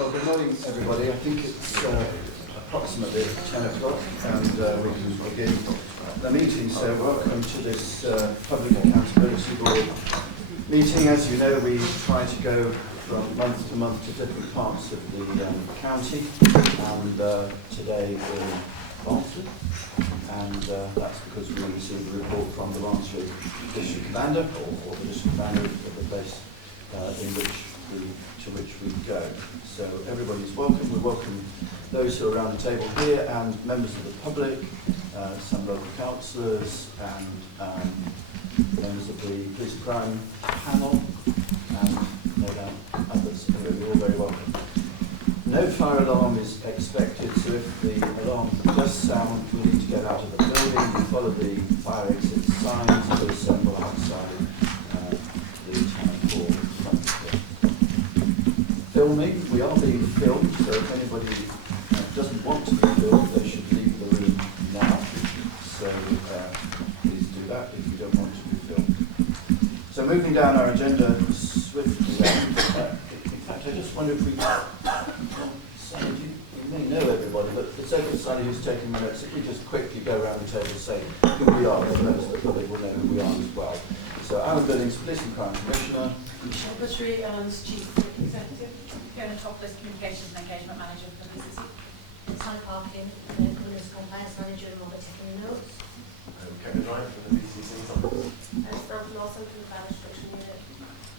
Well, good morning, everybody. I think it's approximately 10 o'clock and we can begin the meeting. So welcome to this Public Accountability Board meeting. As you know, we try to go from month to month to different parts of the county, and today in Barnsley. And that's because we received a report from the Barnsley District Commander, or the District Commander of the place to which we go. So everybody's welcome. We welcome those who are around the table here and members of the public, some local councillors and members of the police and crime panel, and no doubt others. You're all very welcome. No fire alarm is expected, so if the alarm does sound, we need to get out of the building. We follow the fire exit signs and we'll assemble outside the town hall. Filming, we are being filmed, so if anybody doesn't want to be filmed, they should leave the room now. So please do that if you don't want to be filmed. So moving down our agenda swiftly, in fact I just wonder if we, Sally, you may know everybody, but for the sake of Sally who's taking minutes, if we just quickly go around the table and say who we are, so members of the public will know who we are as well. So Alan Billings, Police and Crime Commissioner. Michelle Buttery, Chief Executive. Fiona Topless, Communications and Engagement Manager for the BCC. Sally Parkin, Communist Compliance Manager, and Robert taking notes. Kevin Wright from the BCC. And Samantha Lawson from the Violence Reduction Unit.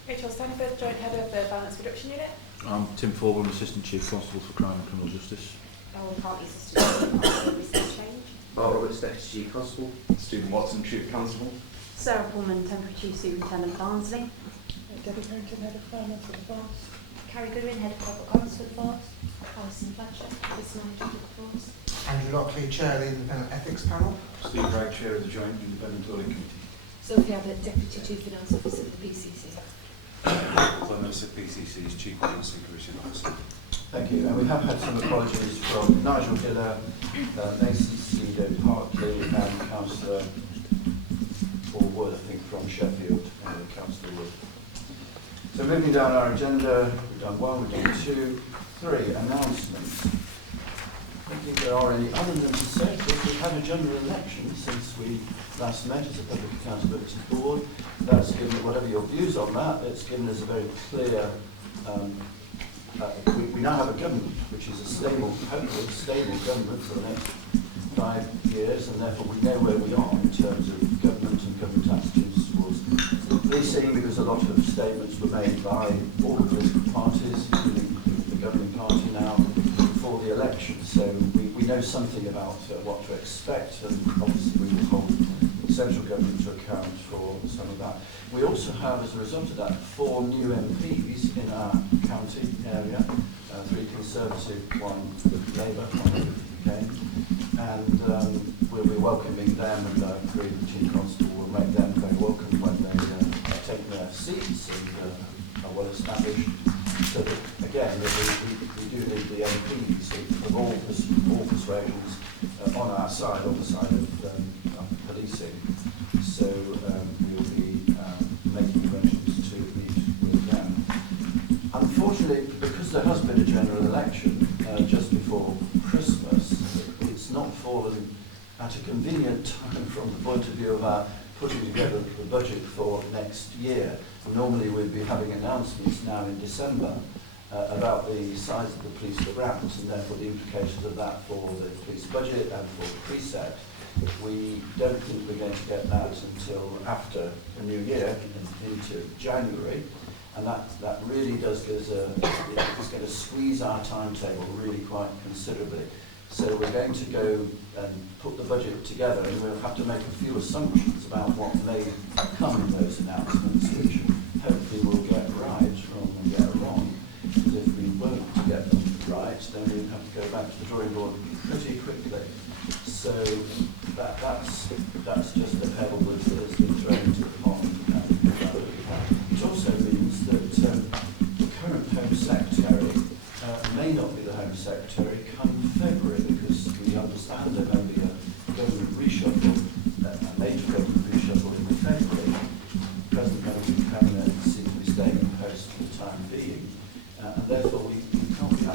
Rachel Stanford, Joint Head of the Violence Reduction Unit. I'm Tim Forbes, Assistant Chief Constable for Crime and Criminal Justice. Owen Party, Assistant Chief Constable, Research Change. Barbara Roberts, Deputy Chief Constable. Stephen Watson, Chief Constable. Sarah Pullman, Temporary Chief Superintendent Barnsley. Debbie Harrington, Head of Finance for the Force. Carrie Goodwin, Head of Corporate Commerce for the Force. Alison Fletcher, Business Manager for the Force. Andrew Lockley, Chair of the Independent Ethics Panel. Steve Wright, Chair of the Joint Independent Audit Committee. Sophie Abbott, Deputy Chief Finance Officer for the BCC. Clemens at BCC's Chief Policy Commission Officer. Thank you. And we have had some apologies from Nigel Hiller, Mason Cedo Hartley, and Councillor Paul Wood, I think from Sheffield, Councillor Wood. So moving down our agenda, we've done one, we've done two, three announcements. I don't think there are any other than to say that we've had a general election since we last met as a Public Accountability Board. That's given, whatever your views on that, it's given us a very clear, we now have a government which is a stable, hopefully stable government for the next 5 years, and therefore we know where we are in terms of government and government attitudes towards policing, because a lot of statements were made by all the political parties, including the governing party now, before the election. So we know something about what to expect, and obviously we will hold the central government to account for some of that. We also have, as a result of that, 4 new MPs in our county area, 3 Conservative, 1 Labour, 1 UK, and we'll be welcoming them, and I agree the Chief Constable will make them very welcome when they take their seats and are well established. So that, again, we do need the MPs of all persuasions on our side, on the side of policing. So we will be making arrangements to meet with them. Unfortunately, because there has been a general election just before Christmas, it's not fallen at a convenient time from the point of view of our putting together the budget for next year. Normally we'd be having announcements now in December about the size of the police grant and therefore the implications of that for the police budget and for the precept. We don't think we're going to get that until after the new year, into January, and that really does give us it's going to squeeze our timetable really quite considerably. So we're going to go and put the budget together, and we'll have to make a few assumptions about what may come in those announcements, which hopefully we'll get right rather than get wrong. Because if we weren't to get them right, then we'd have to go back to the drawing board pretty quickly. So that's just a pebble that's been thrown into the pond. It also means that the current Home Secretary may not be the Home Secretary come February, because we understand there may be a government reshuffle, a major government reshuffle in February. President Cabinet seems to be staying in post for the time being, and therefore we can't be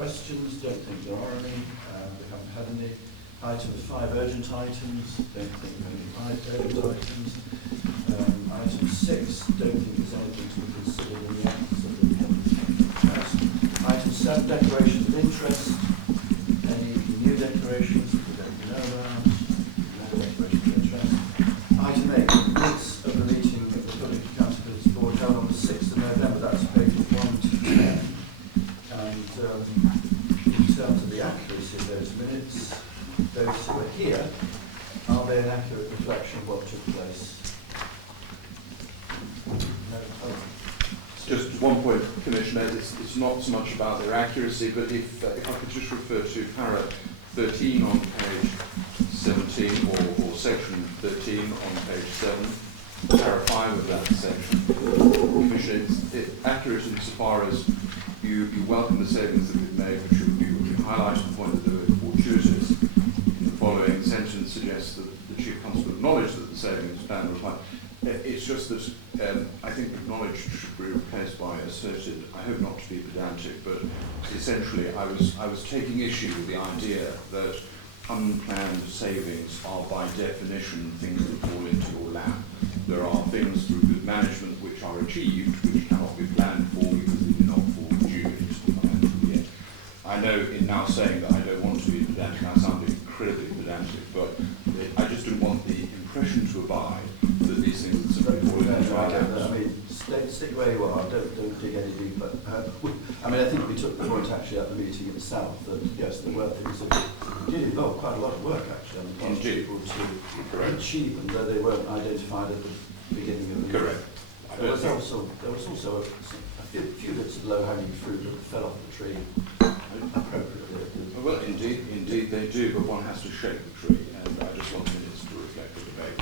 questions? Don't think there are any. We haven't had any. Item 5, urgent items. Don't think there are any urgent items. Item 6, don't think there's anything to be considered in the absence of the request. Item 7, declarations of interest. Any new declarations that we don't know about? No declarations of interest. Item 8, minutes of the meeting of the Public Accountability Board held on the 6th of November. That's pages 1 to 10. And in terms of the accuracy of those minutes, those who are here, are they an accurate reflection of what took place? No. Oh. Just one point, Commissioner, it's not so much about their accuracy, but if I could just refer to para 13 on page 17 or section 13 on page 7, para 5 of that section. Commissioner, it's accurate insofar as you welcome the savings that we've made, but you highlight the point that they were fortuitous. The following sentence suggests that the Chief Constable acknowledged that the savings plan was high. It's just that I think acknowledged should be replaced by asserted. I hope not to be pedantic, but essentially I was taking issue with the idea that unplanned savings are by definition things that fall into your lap. There are things through good management which are achieved which cannot be planned for because they do not fall due in the financial year. I know in now saying that I don't want to be pedantic, I sound incredibly pedantic, but I just don't want the impression to abide that these things that simply fall into our laps. I mean, stick where you are, don't dig any deeper. I mean, I think we took the point actually at the meeting itself that yes, there were things that did involve quite a lot of work actually on the part of people to achieve them, though they weren't identified at the beginning of the year. Correct. There was also a few bits of low-hanging fruit that fell off the tree appropriately. Well, indeed they do, but one has to shake the tree, and I just want minutes to reflect the debate.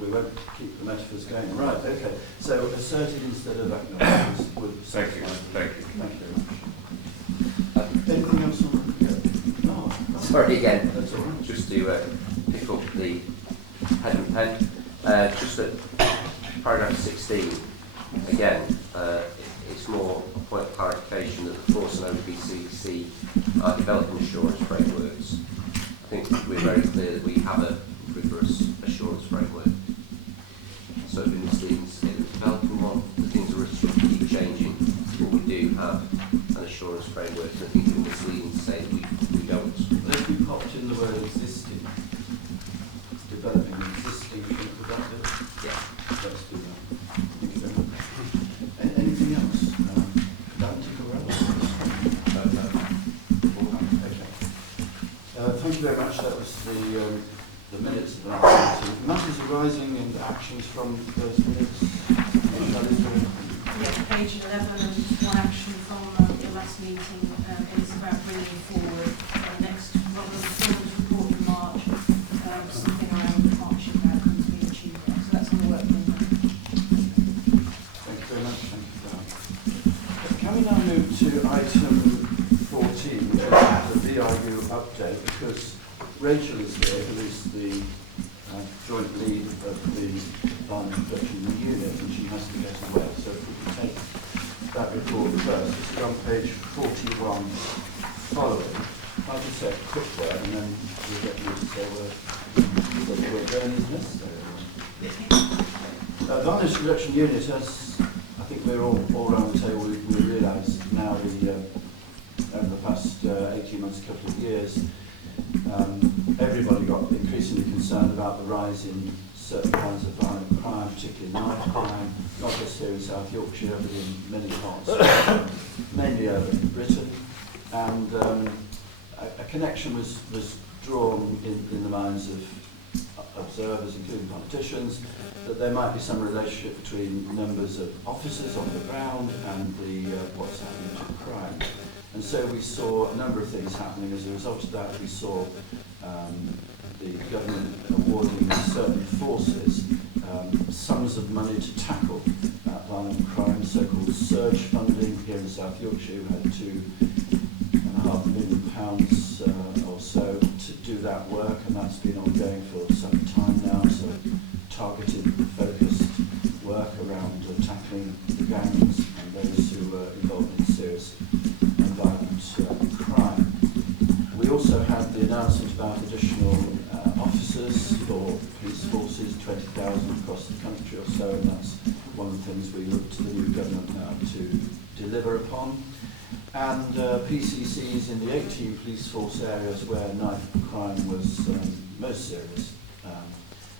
We won't keep the metaphors going. Right, okay. So asserted instead of acknowledged would Thank you. Thank you very much. Anything else on the no. Sorry again, That's all right. just to pick up the pen and pen. Just at paragraph 16, again, it's more a point of clarification that the Force and OPCC are developing assurance frameworks. I think we're very clear that we have a rigorous assurance framework. So it'd be misleading to say that we're developing one, the things are sort of keep changing, but we do have an assurance framework, and I think it's misleading to say that we don't. If you popped in the word existing, developing existing, would that do? Yeah. Let's do that. Thank you very much. Anything else? Pedantic or relevant? Okay. Thank you very much. That was the minutes of the last meeting. Matters arising and actions from those minutes. Yeah, page 11 and one action from the last meeting is about bringing forward the next performance report in March, something around the partnership outcomes being achieved. So that's on the work programme. Thank you very much. Thank you for that. Can we now move to item 14, which is the VRU update, because Rachel is here, who is the joint lead of the Violence Reduction Unit, and she has to get away. So if we can take that report first. It's on page 41 following. I'll just say a quick word, and then we'll get you to say where we're going, isn't necessary. Violence Reduction Unit, as I think we're all around the table, we realise now over the past 18 months, couple of years, everybody got increasingly concerned about the rise in certain kinds of violent crime, particularly knife crime, not just here in South Yorkshire, but in many parts, mainly over Britain. And a connection was drawn in the minds of observers, including politicians, that there might be some relationship between numbers of officers on the ground and what's happening to the crime. And so we saw a number of things happening. As a result of that, we saw the government awarding certain forces sums of money to tackle violent crime, so-called surge funding. Here in South Yorkshire, we had £2.5 million or so to do that work, and that's been ongoing for some time now. So targeted, focused work around tackling the gangs and those who are involved in serious and violent crime. also had the announcement about additional officers for police forces, 20,000 across the country or so, and that's one of the things we look to the new government now to deliver upon. And PCCs in the 18 police force areas where knife crime was most serious,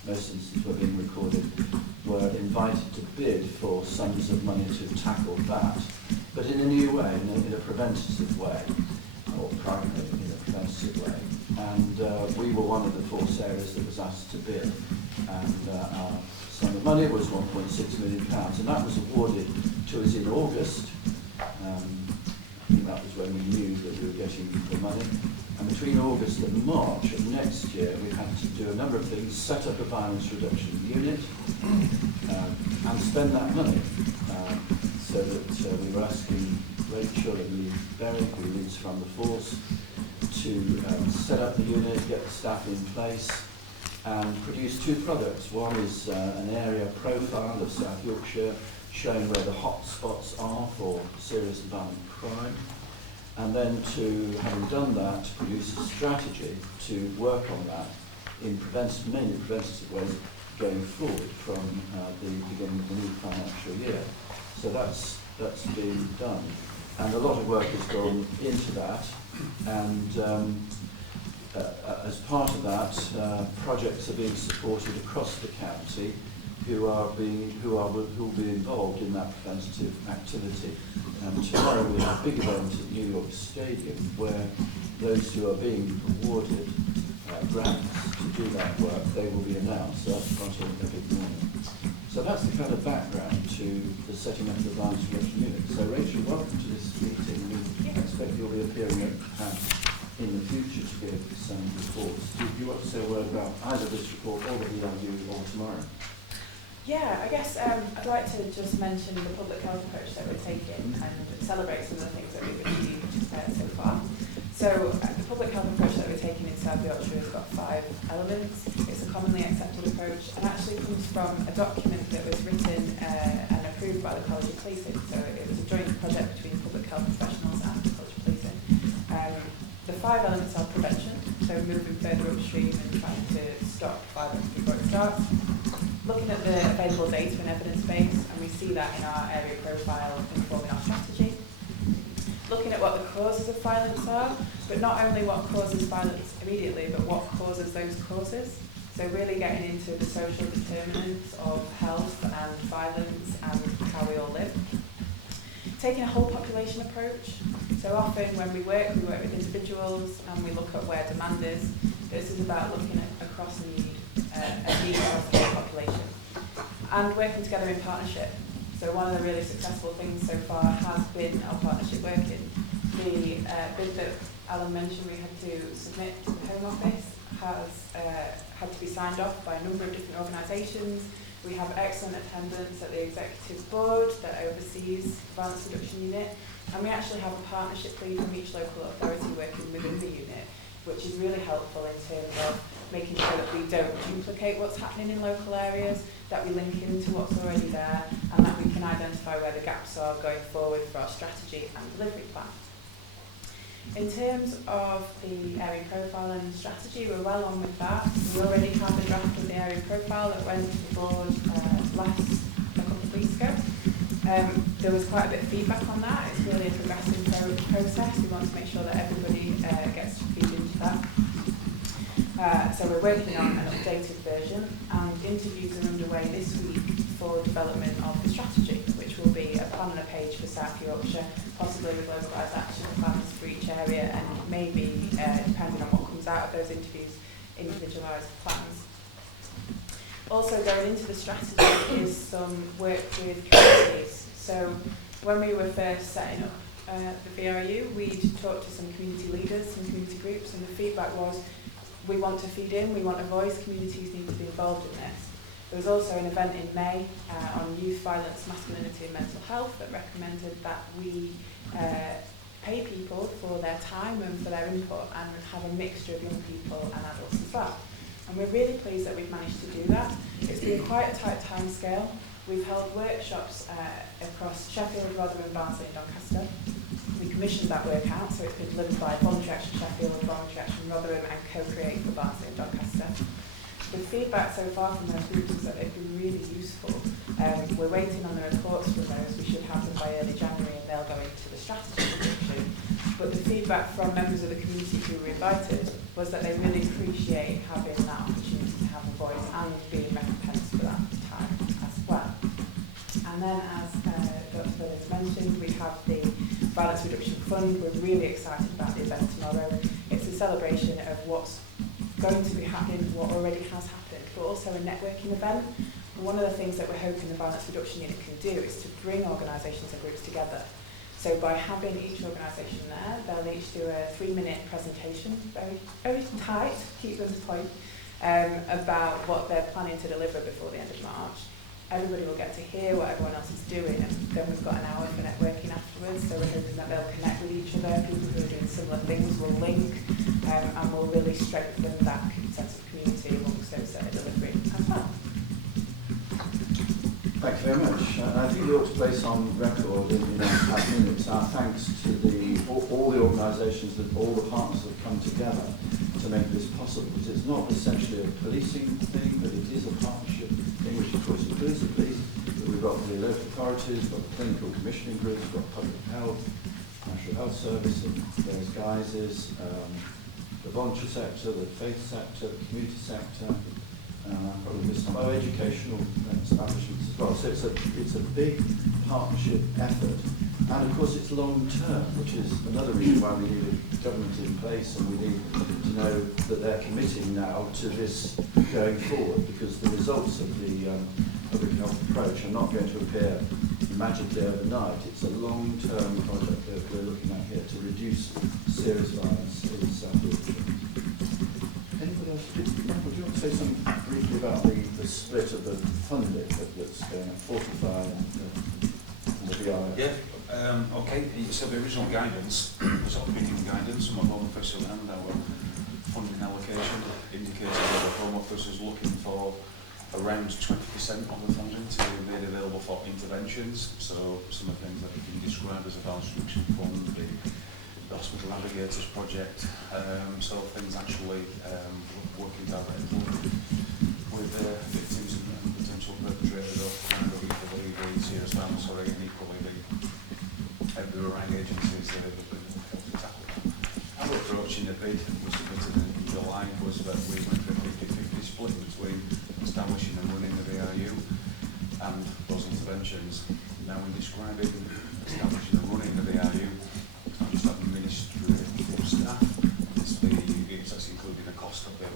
most instances were being recorded, were invited to bid for sums of money to tackle that, but in a new way, in a preventative way, or primarily in a preventative way. And we were one of the force areas that was asked to bid, and our sum of money was £1.6 million, and that was awarded to us in August. I think that was when we knew that we were getting the money. And between August and March of next year, we had to do a number of things: set up a violence reduction unit, and spend that money. So that we were asking Rachel and Lee Berry, who leads from the force, to set up the unit, get the staff in place, and produce two products. One is an area profile of South Yorkshire, showing where the hot spots are for serious and violent crime. And then to, having done that, produce a strategy to work on that in mainly preventative ways going forward from the beginning of the new financial year. So that's being done. And a lot of work has gone into that. And as part of that, projects are being supported across the county who will be involved in that preventative activity. And tomorrow we have a big event at New York Stadium where those who are being awarded grants to do that work, they will be announced. So that's quite a big morning. So that's the kind of background to the setting up of the violence reduction unit. So Rachel, welcome to this meeting. We expect you'll be appearing at perhaps in the future to give some reports. Do you want to say a word about either this report or the ELU or tomorrow? Yeah, I guess I'd like to just mention the public health approach that we're taking and celebrate some of the things that we've achieved so far. So the public health approach that we're taking in South Yorkshire has got 5 elements. It's a commonly accepted approach and actually comes from a document that was written and approved by the College of Policing. So it was a joint project between public health professionals and the College of Policing. The 5 elements are prevention, so moving further upstream and trying to stop violence before it starts. Looking at the available data and evidence base, and we see that in our area profile informing our strategy. Looking at what the causes of violence are, but not only what causes violence immediately, but what causes those causes. So really getting into the social determinants of health and violence and how we all live. Taking a whole population approach. So often when we work with individuals and we look at where demand is. This is about looking at across a need across the whole population. And working together in partnership. So one of the really successful things so far has been our partnership working. The bid that Alan mentioned we had to submit to the Home Office has had to be signed off by a number of different organisations. We have excellent attendance at the Executive Board that oversees the Violence Reduction Unit, and we actually have a partnership lead from each local authority working within the unit, which is really helpful in terms of making sure that we don't duplicate what's happening in local areas, that we link into what's already there, and that we can identify where the gaps are going forward for our strategy and delivery plan. In terms of the area profile and strategy, we're well on with that. We already have a draft of the area profile that went to the board a couple of weeks ago. There was quite a bit of feedback on that. It's really a progressive process. We want to make sure that everybody gets to feed into that. So we're working on an updated version, and interviews are underway this week for development of the strategy, which will be a plan on a page for South Yorkshire, possibly with localised action plans for each area, and maybe, depending on what comes out of those interviews, individualised plans. Also going into the strategy is some work with communities. So when we were first setting up the VRU, we'd talked to some community leaders, some community groups, and the feedback was, we want to feed in, we want a voice, communities need to be involved in this. There was also an event in May on youth violence, masculinity and mental health that recommended that we pay people for their time and for their input and have a mixture of young people and adults as well. And we're really pleased that we've managed to do that. It's been quite a tight time scale. We've held workshops across Sheffield, Rotherham, Barnsley and Doncaster. We commissioned that work out, so it's been delivered by Voluntary Action Sheffield, Voluntary Action Rotherham and Co-Create for Barnsley and Doncaster. The feedback so far from those groups is that they've been really useful. We're waiting on the reports from those. We should have them by early January and they'll go into the strategy section. But the feedback from members of the community who were invited was that they really appreciate having that opportunity to have a voice and being recompensed for that time as well. And then, as Dr. Phillips mentioned, we have the Violence Reduction Fund. We're really excited about the event tomorrow. It's a celebration of what's going to be happening, what already has happened, but also a networking event. One of the things that we're hoping the Violence Reduction Unit can do is to bring organisations and groups together. So by having each organisation there, they'll each do a 3-minute presentation, very tight, keep them to point, about what they're planning to deliver before the end of March. Everybody will get to hear what everyone else is doing, and then we've got an hour for networking afterwards, so we're hoping that they'll connect with each other. People who are doing similar things will link, and will really strengthen that sense of community amongst those that are delivering as well. Thank you very much. I think we ought to place on record in 5 minutes our thanks to all the organisations, all the partners that have come together to make this possible. Because it's not essentially a policing thing, but it is a partnership thing, which of course includes the police. But we've got the local authorities, we've got the clinical commissioning groups, we've got public health, National Health Service in various guises, the voluntary sector, the faith sector, the community sector, probably some educational establishments as well. So it's a big partnership effort, and of course it's long term, which is another reason why we need a government in place, and we need to know that they're committing now to this going forward, because the results of the public health approach are not going to appear magically overnight. It's a long term project that we're looking at here to reduce serious violence in South Yorkshire. Anybody else? Would you want to say something briefly about the split of the funding that's going at 45 and the VI? Yeah, okay, so the original guidance, the sort of meeting guidance from our Home Office and our funding allocation indicated that the Home Office is looking for around 20% of the funding to be made available for interventions. So some of the things that have been described as a violence reduction fund, the Hospital Navigators project, so things actually working directly with victims and potential perpetrators of crime, but equally the serious violence, and equally the right agencies that have been able to tackle that. Our approach in the bid we submitted in July was that we went for a 50-50 split between establishing and running the VRU and those interventions. Now when describing establishing and running the VRU, it's not just that ministry of staff, it's actually including the cost of the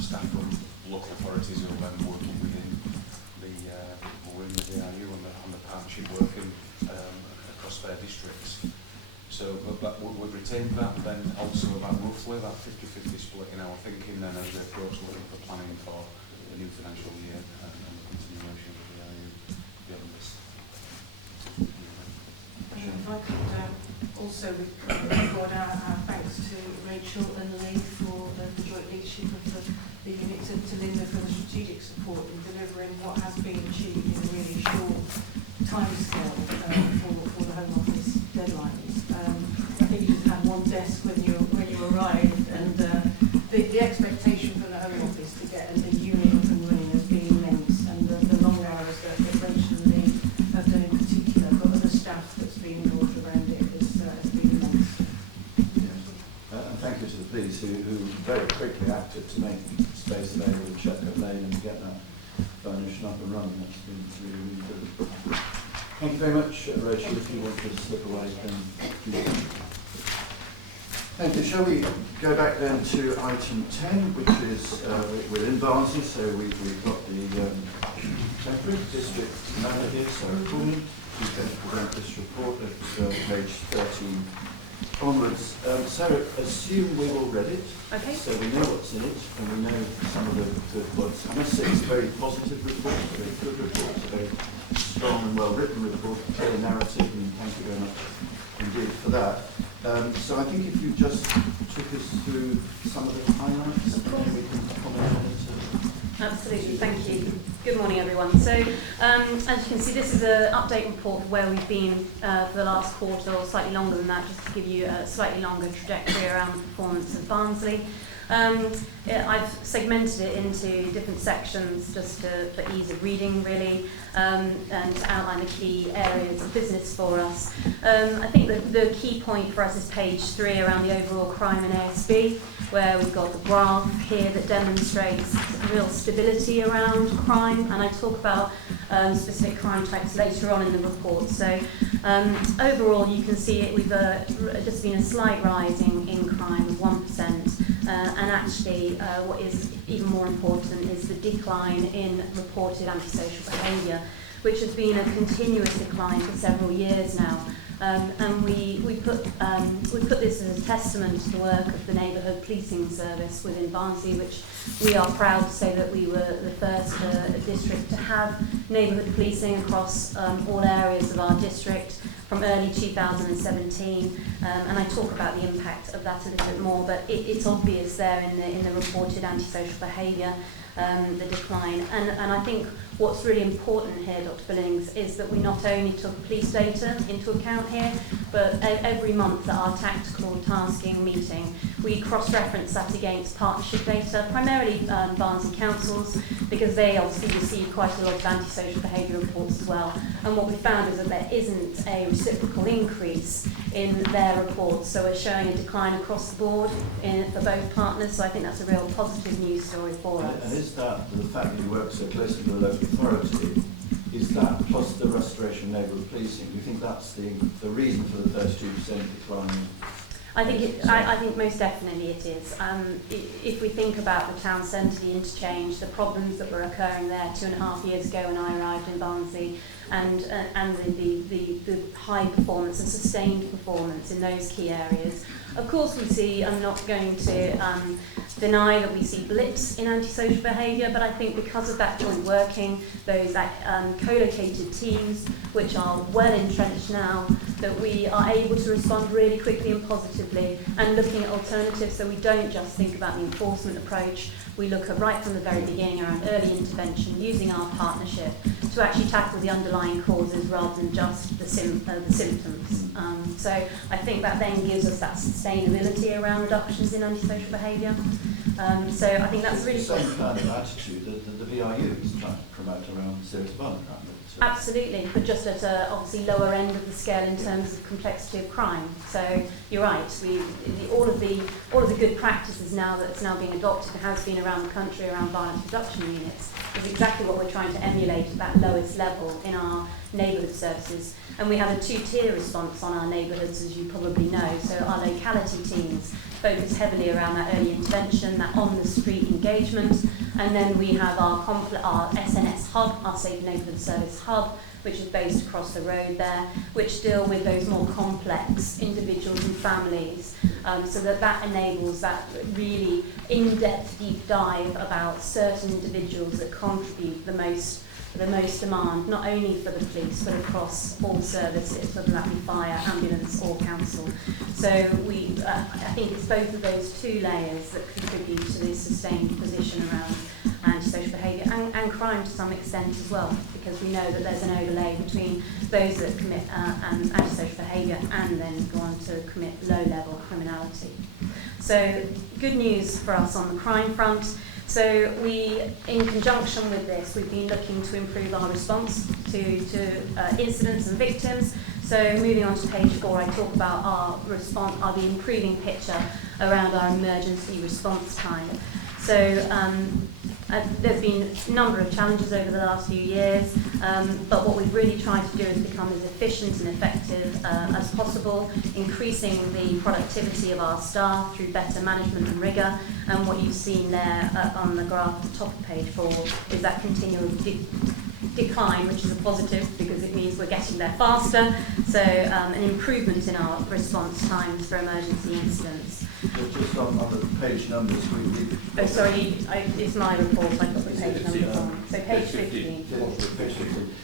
staff from local authorities who are then working within the VRU and the partnership working across their districts. So but we've retained that, and then also about roughly that 50-50 split in our thinking then as we approach looking for planning for the new financial year and the continuation of the VRU beyond this. If I could also record our thanks to Rachel and Lee for the joint leadership of the unit, to Linda for the strategic support in delivering what has been achieved in a really short timescale for the Home Office deadlines. I think you just had one desk when you arrived, and the expectation for the Home Office to get a unit up and running has been immense, and the long hours that Rachel and Lee have done in particular, but other staff that's been involved around it has been immense. And thank you to the police who very quickly acted to make space available in Chestnut Lane and get that furnished up and running. That's been really, really good. Thank you very much, Rachel. If you want to slip away, then thank you. Shall we go back then to item 10, which is within Barnsley. So we've got the temporary district manager here, Sarah Coleman. She's going to present this report at page 13 onwards. Sarah, assume we've all read it. Okay. So we know what's in it, and we know some of the good points. I must say it's a very positive report, a very good report, a very strong and well-written report, clear narrative, and thank you very much indeed for that. So I think if you just took us through some of the highlights, and then we can comment on it. Absolutely, thank you. Good morning, everyone. So, as you can see, this is an update report of where we've been for the last quarter, or slightly longer than that, just to give you a slightly longer trajectory around the performance of Barnsley. I've segmented it into different sections just for ease of reading, really, and to outline the key areas of business for us. I think the key point for us is page 3 around the overall crime in ASB, where we've got the graph here that demonstrates real stability around crime, and I talk about specific crime types later on in the report. So overall, you can see it. We've just been a slight rise in crime of 1%. And actually, what is even more important is the decline in reported antisocial behaviour, which has been a continuous decline for several years now. And we put this as a testament to the work of the neighbourhood policing service within Barnsley, which we are proud to say that we were the first district to have neighbourhood policing across all areas of our district from early 2017, and I talk about the impact of that a little bit more, but it's obvious there in the reported antisocial behaviour, the decline. And I think what's really important here, Dr. Billings, is that we not only took police data into account here, but every month at our tactical tasking meeting, we cross-reference that against partnership data, primarily Barnsley councils, because they obviously receive quite a lot of antisocial behaviour reports as well. And what we found is that there isn't a reciprocal increase in their reports, so we're showing a decline across the board for both partners, so I think that's a real positive news story for us. And is that the fact that you work so closely with the local authority, is that plus the restoration of neighbourhood policing, do you think that's the reason for the 32% decline? I think most definitely it is. If we think about the town centre, the interchange, the problems that were occurring there 2.5 years ago when I arrived in Barnsley, and the high performance and sustained performance in those key areas. Of course we see, I'm not going to deny that we see blips in antisocial behaviour, but I think because of that joint working, those co-located teams, which are well entrenched now, that we are able to respond really quickly and positively, and looking at alternatives, so we don't just think about the enforcement approach, we look at right from the very beginning around early intervention, using our partnership to actually tackle the underlying causes rather than just the symptoms. So I think that then gives us that sustainability around reductions in antisocial behaviour. So I think that's really... It's the same kind of attitude that the VRU is trying to promote around serious violent crime. Absolutely, but just at a obviously lower end of the scale in terms of complexity of crime. So you're right. All of the good practices now that's now being adopted and has been around the country around violence reduction units is exactly what we're trying to emulate at that lowest level in our neighbourhood services. And we have a 2-tier response on our neighbourhoods, as you probably know. So our locality teams focus heavily around that early intervention, that on-the-street engagement, and then we have our SNS hub, our Safe Neighbourhood Service hub, which is based across the road there, which deal with those more complex individuals and families, so that enables that really in-depth deep dive about certain individuals that contribute the most demand, not only for the police, but across all services, whether that be fire, ambulance or council. So I think it's both of those two layers that contribute to this sustained position around antisocial behaviour and crime to some extent as well, because we know that there's an overlay between those that commit antisocial behaviour and then go on to commit low-level criminality. So good news for us on the crime front. So we, in conjunction with this, we've been looking to improve our response to incidents and victims. So moving on to page 4, I talk about our response, the improving picture around our emergency response time. So there's been a number of challenges over the last few years, but what we've really tried to do is become as efficient and effective as possible, increasing the productivity of our staff through better management and rigour. And what you've seen there on the graph at the top of page 4 is that continual decline, which is a positive because it means we're getting there faster. So an improvement in our response times for emergency incidents. Just on the page numbers, Oh, sorry, it's my report. I've got the page numbers on. So page 15. Page 15.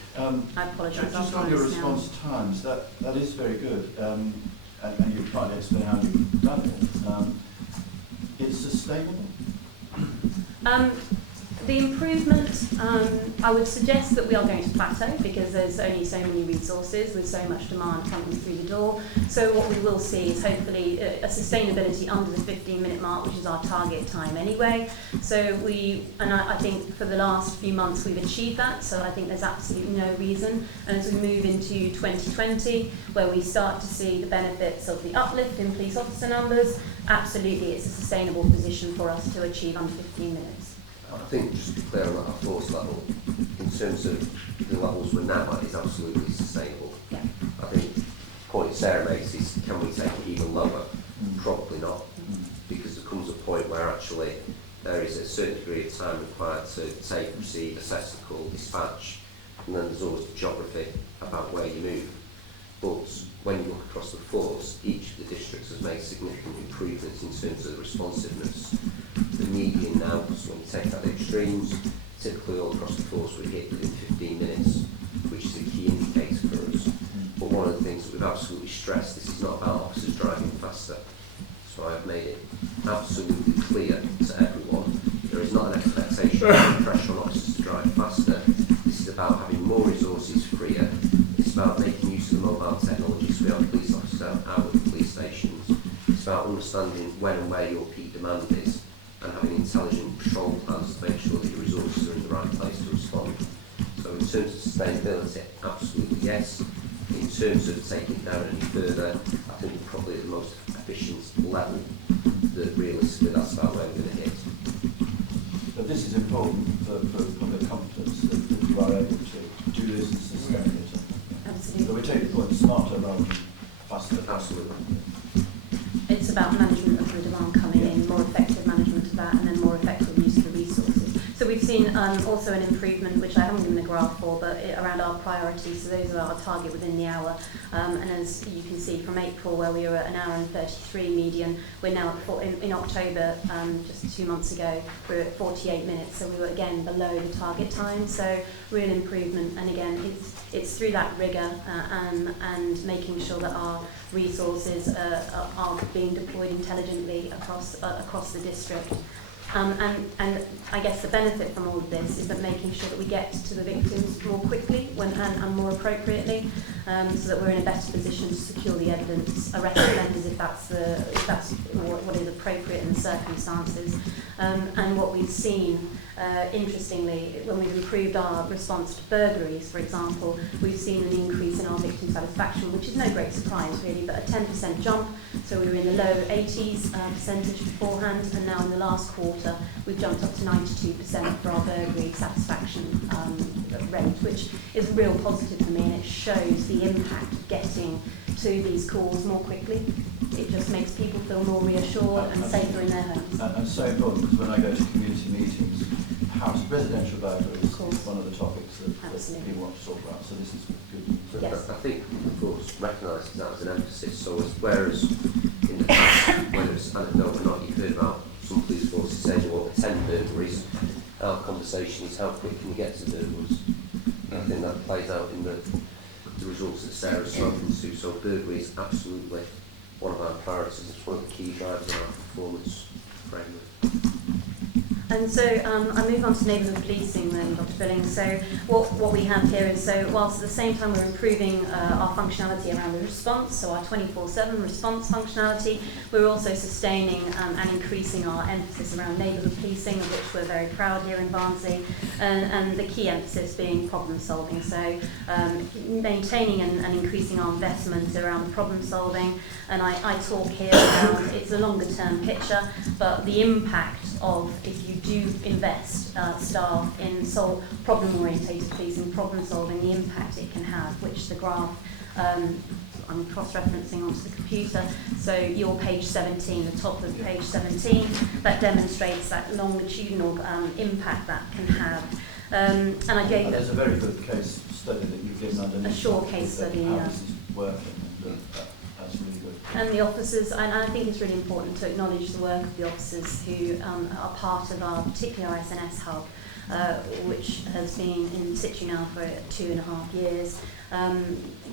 I apologise. Just on your response times, that is very good, and you've partly explained how you've done it. It's sustainable. The improvement, I would suggest that we are going to plateau because there's only so many resources with so much demand coming through the door. So what we will see is hopefully a sustainability under the 15-minute mark, which is our target time anyway. So I think for the last few months we've achieved that, so I think there's absolutely no reason. And as we move into 2020, where we start to see the benefits of the uplift in police officer numbers, absolutely it's a sustainable position for us to achieve under 15 minutes. I think, just to be clear on that force level, in terms of the levels we're now at, is absolutely sustainable. Yeah. I think the point Sarah makes is, can we take it even lower? Probably not, because there comes a point where actually there is a certain degree of time required to take, receive, assess the call, dispatch, and then there's always the geography about where you move. But when you look across the force, each of the districts has made significant improvements in terms of the responsiveness. The median now, so when you take out the extremes, typically all across the force we hit within 15 minutes, which is a key indicator for us. But one of the things that we've absolutely stressed, this is not about officers driving faster. So I've made it absolutely clear to everyone, there is not an expectation of pressure on officers to drive faster. This is about having more resources freer. It's about making use of the mobile technology so we have police officers out at the police stations. It's about understanding when and where your peak demand is and having intelligent control plans to make sure that your resources are in the right place to respond. So in terms of sustainability, absolutely yes. In terms of taking it down any further, I think we're probably at the most efficient level that realistically that's about where we're going to hit. But this is important for public confidence that you are able to do this and sustain it. Absolutely. So we take the point smarter rather than faster. Absolutely. It's about management of the demand coming in, more effective management of that, and then more effective use of the resources. So we've seen also an improvement, which I haven't given the graph for, but around our priorities. So those are our target within the hour. And as you can see from April, where we were at an hour and 33 median, we're now at in October, just 2 months ago, we were at 48 minutes. So we were again below the target time. So real improvement. And again, it's through that rigour and making sure that our resources are being deployed intelligently across the district. And I guess the benefit from all of this is that making sure that we get to the victims more quickly and more appropriately, so that we're in a better position to secure the evidence, arrest offenders if that's what is appropriate in the circumstances. And what we've seen, interestingly, when we've improved our response to burglaries, for example, we've seen an increase in our victim satisfaction, which is no great surprise really, but a 10% jump. So we were in the low 80s percentage beforehand, and now in the last quarter we've jumped up to 92% for our burglary satisfaction rate, which is real positive for me, and it shows the impact of getting to these calls more quickly. It just makes people feel more reassured and safer in their homes. And so important, because when I go to community meetings, residential burglary is one of the topics that people want to talk about, so this is good. So Yes. I think the force recognises that as an emphasis, so whereas in the past, whether it's anecdotal or not, you've heard about some police forces saying, well, 10 burglaries, our conversation is how quick can you get to burglars? And I think that plays out in the results that Sarah's spoken to, so burglary is absolutely one of our priorities. It's one of the key drivers of our performance framework. And so I move on to neighbourhood policing then, Dr. Billings. So what we have here is, so whilst at the same time we're improving our functionality around the response, so our 24/7 response functionality, we're also sustaining and increasing our emphasis around neighbourhood policing, of which we're very proud here in Barnsley, and the key emphasis being problem solving. So maintaining and increasing our investment around problem solving, and I talk here about, it's a longer term picture, but the impact of, if you do invest staff in problem-orientated policing, problem solving, the impact it can have, which the graph, I'm cross-referencing onto the computer, so your page 17, the top of page 17, that demonstrates that longitudinal impact that can have. And I gave... There's a very good case study that you've given underneath. A short case study, how yeah. this is working, and that's really good. and the officers, and I think it's really important to acknowledge the work of the officers who are part of our, particularly our SNS hub, which has been in situ now for 2.5 years.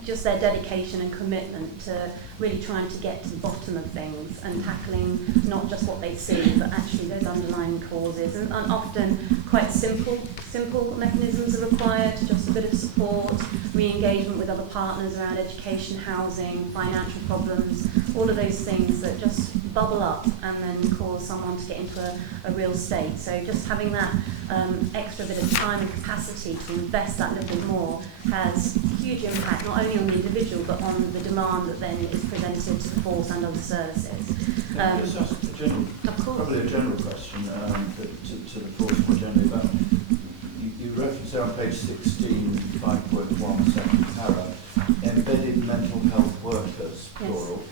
Just their dedication and commitment to really trying to get to the bottom of things and tackling not just what they see, but actually those underlying causes. And often quite simple mechanisms are required, just a bit of support, re-engagement with other partners around education, housing, financial problems, all of those things that just bubble up and then cause someone to get into a real state. So just having that extra bit of time and capacity to invest that little bit more has huge impact, not only on the individual, but on the demand that then is presented to the force and other services. Can I just ask a general, probably a general question to the force more generally about, you reference there on page 16, 5.1, second para, embedded mental health workers, plural,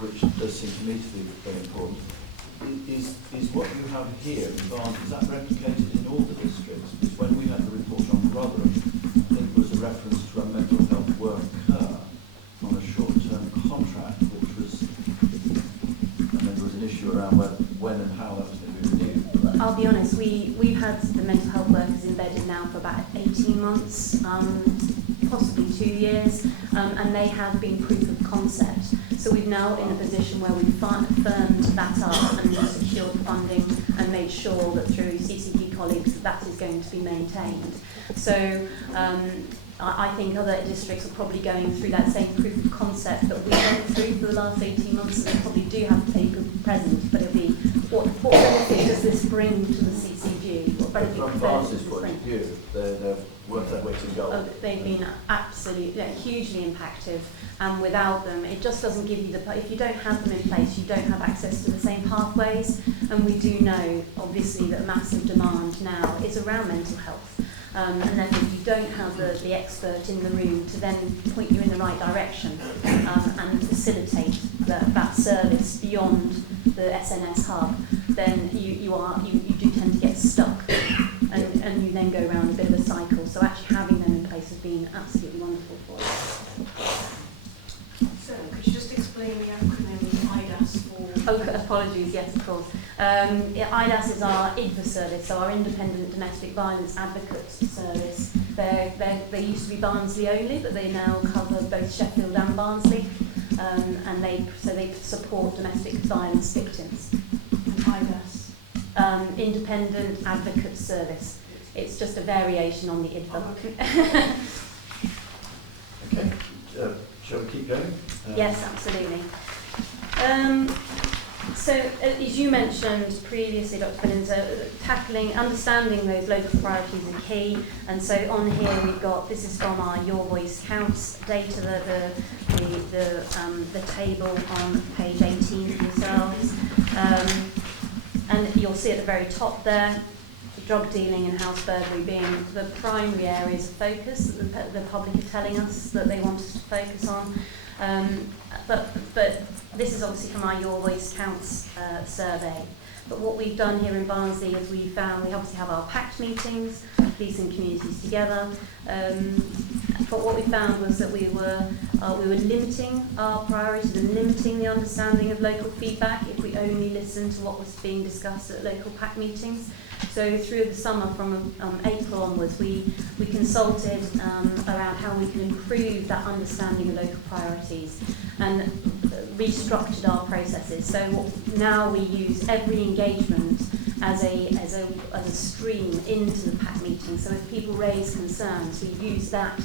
which does seem to me to be very important. Is what you have here in Barnes, is that replicated in all the districts? Because when we had the report on Rotherham, I think there was a reference to a mental health worker on a short-term contract, which was, and then there was an issue around when and how that was going to be renewed. I'll be honest, we've had the mental health workers embedded now for about 18 months, possibly 2 years, and they have been proof of concept. So we're now in a position where we've firmed that up and secured funding and made sure that through CCP colleagues that is going to be maintained. So I think other districts are probably going through that same proof of concept that we've gone through for the last 18 months, so they probably do have to take a present, but it'll be what benefit does this bring to the CCG? What benefit from Barnes' point of view, they're worth their weight in gold. They've been absolutely, hugely impactful. And without them, it just doesn't give you if you don't have them in place, you don't have access to the same pathways. And we do know, obviously, that massive demand now is around mental health. And then if you don't have the expert in the room to then point you in the right direction and facilitate that service beyond the SNS hub, then you do tend to get stuck. And you then go around a bit of a cycle. So actually having them in place has been absolutely wonderful for us. So, could you just explain the acronym IDAS for? Oh, apologies, yes, of course. IDAS is our IDVA service, so our Independent Domestic Violence Advocates Service. They used to be Barnsley only, but they now cover both Sheffield and Barnsley, and they support domestic violence victims. IDAS? Independent Advocate Service. It's just a variation on the IDVA. Oh, okay. Okay. Shall we keep going? Yes, absolutely. So, as you mentioned previously, Dr. Billings, understanding those local priorities are key. And so on here we've got, this is from our Your Voice Counts data, the table on page 18 for yourselves. And you'll see at the very top there, drug dealing and house burglary being the primary areas of focus that the public are telling us that they want us to focus on. But this is obviously from our Your Voice Counts survey. But what we've done here in Barnsley is we obviously have our PACT meetings, police and communities together. But what we found was that we were limiting our priorities and limiting the understanding of local feedback if we only listened to what was being discussed at local PACT meetings. So through the summer, from April onwards, we consulted around how we can improve that understanding of local priorities and restructured our processes. So now we use every engagement as a stream into the PAC meeting. So if people raise concerns, we use that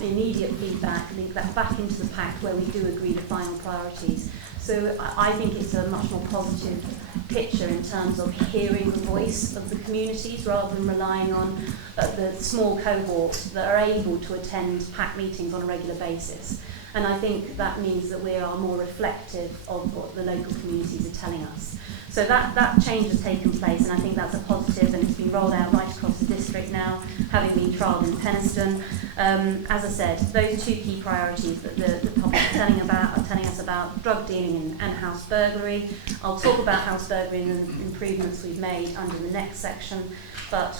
immediate feedback, link that back into the PAC where we do agree the final priorities. So I think it's a much more positive picture in terms of hearing the voice of the communities rather than relying on the small cohorts that are able to attend PAC meetings on a regular basis. And I think that means that we are more reflective of what the local communities are telling us. So that change has taken place, and I think that's a positive, and it's been rolled out right across the district now, having been trialled in Penistone. As I said, those two key priorities that the public are telling us about, drug dealing and house burglary. I'll talk about house burglary and the improvements we've made under the next section, but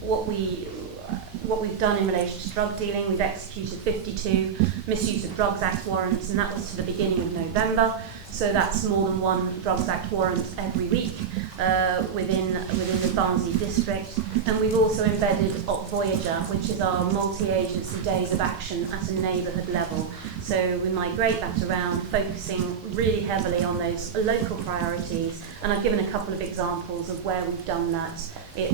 what we've done in relation to drug dealing, we've executed 52 Misuse of Drugs Act warrants, and that was to the beginning of November. So that's more than one Drugs Act warrant every week within the Barnsley district. And we've also embedded Voyager, which is our multi-agency days of action at a neighbourhood level. So we migrate that around, focusing really heavily on those local priorities. And I've given a couple of examples of where we've done that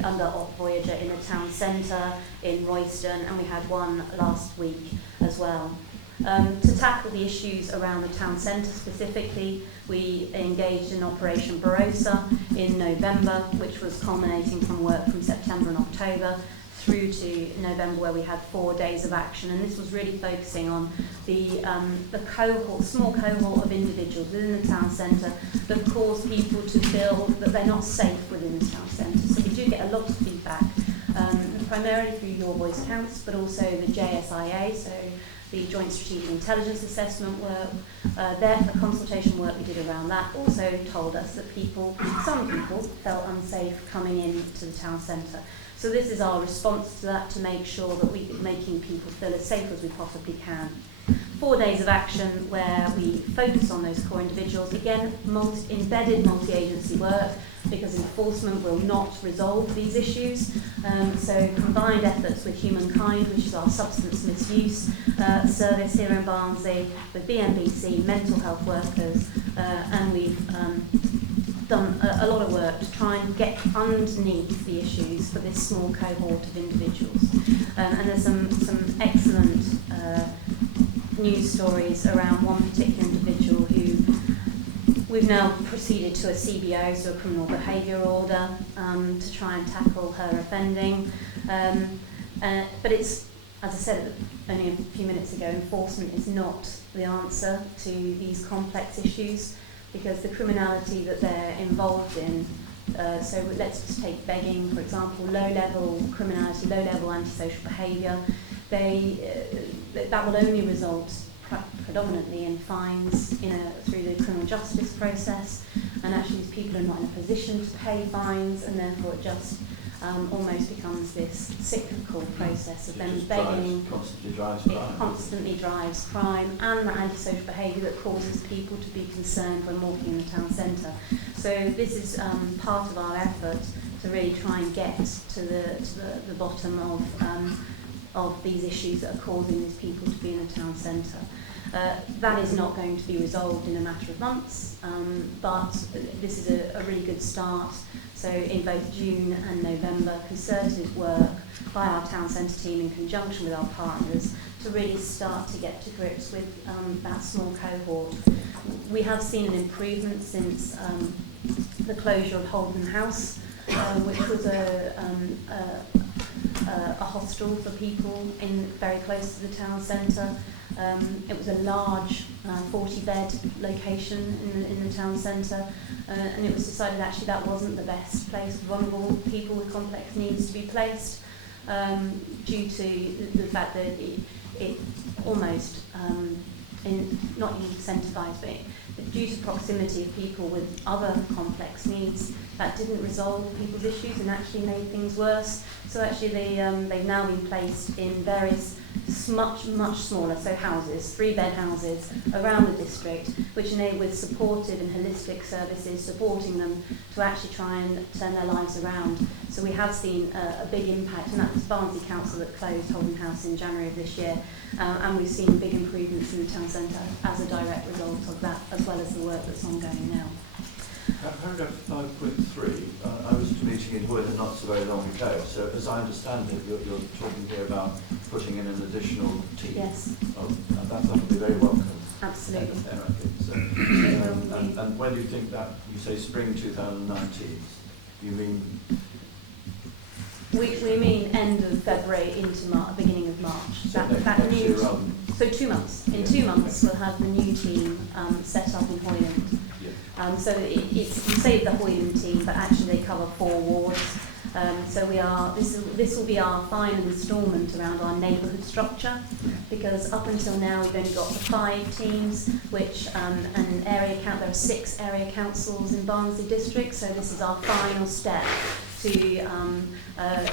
under Voyager in the town centre, in Royston, and we had one last week as well. To tackle the issues around the town centre specifically, we engaged in Operation Barossa in November, which was culminating from work from September and October through to November, where we had 4 days of action, and this was really focusing on the small cohort of individuals within the town centre that cause people to feel that they're not safe within the town centre. So we do get a lot of feedback, primarily through Your Voice Counts, but also the JSIA, so the Joint Strategic Intelligence Assessment work, the consultation work we did around that also told us that some people felt unsafe coming into the town centre. So this is our response to that, to make sure that we're making people feel as safe as we possibly can. 4 days of action where we focus on those core individuals. Again, embedded multi-agency work, because enforcement will not resolve these issues. So combined efforts with Humankind, which is our substance misuse service here in Barnsley, with BNBC, mental health workers, and we've done a lot of work to try and get underneath the issues for this small cohort of individuals. And there's some excellent news stories around one particular individual who we've now proceeded to a CBO, so a criminal behaviour order, to try and tackle her offending. But it's, as I said only a few minutes ago, enforcement is not the answer to these complex issues, because the criminality that they're involved in, so let's just take begging, for example, low-level criminality, low-level antisocial behaviour, that will only result predominantly in fines through the criminal justice process, and actually these people are not in a position to pay fines, and therefore it just almost becomes this cyclical process of them begging. It constantly drives crime and the antisocial behaviour that causes people to be concerned when walking in the town centre. So this is part of our effort to really try and get to the bottom of these issues that are causing these people to be in the town centre. That is not going to be resolved in a matter of months, but this is a really good start. So in both June and November, concerted work by our town centre team in conjunction with our partners to really start to get to grips with that small cohort. We have seen an improvement since the closure of Holden House, which was a hostel for people very close to the town centre. It was a large 40-bed location in the town centre, and it was decided actually that wasn't the best place for vulnerable people with complex needs to be placed, due to the fact that it almost, not incentivised, but due to proximity of people with other complex needs, that didn't resolve people's issues and actually made things worse. So actually they've now been placed in various much smaller, so houses, 3-bed houses around the district, which enable with supportive and holistic services supporting them to actually try and turn their lives around. So we have seen a big impact, and that was Barnsley Council that closed Holden House in January of this year, and we've seen big improvements in the town centre as a direct result of that, as well as the work that's ongoing now. Paragraph 5.3, I was at a meeting in Hoyland not so very long ago, so as I understand it, you're talking here about putting in an additional team. Yes. That would be very welcome. Absolutely. And when do you think that, you say spring 2019, you mean? We mean end of February into beginning of March. So 2 months. In 2 months we'll have the new team set up in Hoyland. Yeah. So it's, we say the Hoyland team, but actually they cover 4 wards. So this will be our final instalment around our neighbourhood structure, because up until now we've only got the 5 teams, which an area count. There are 6 area councils in Barnsley district. So this is our final step to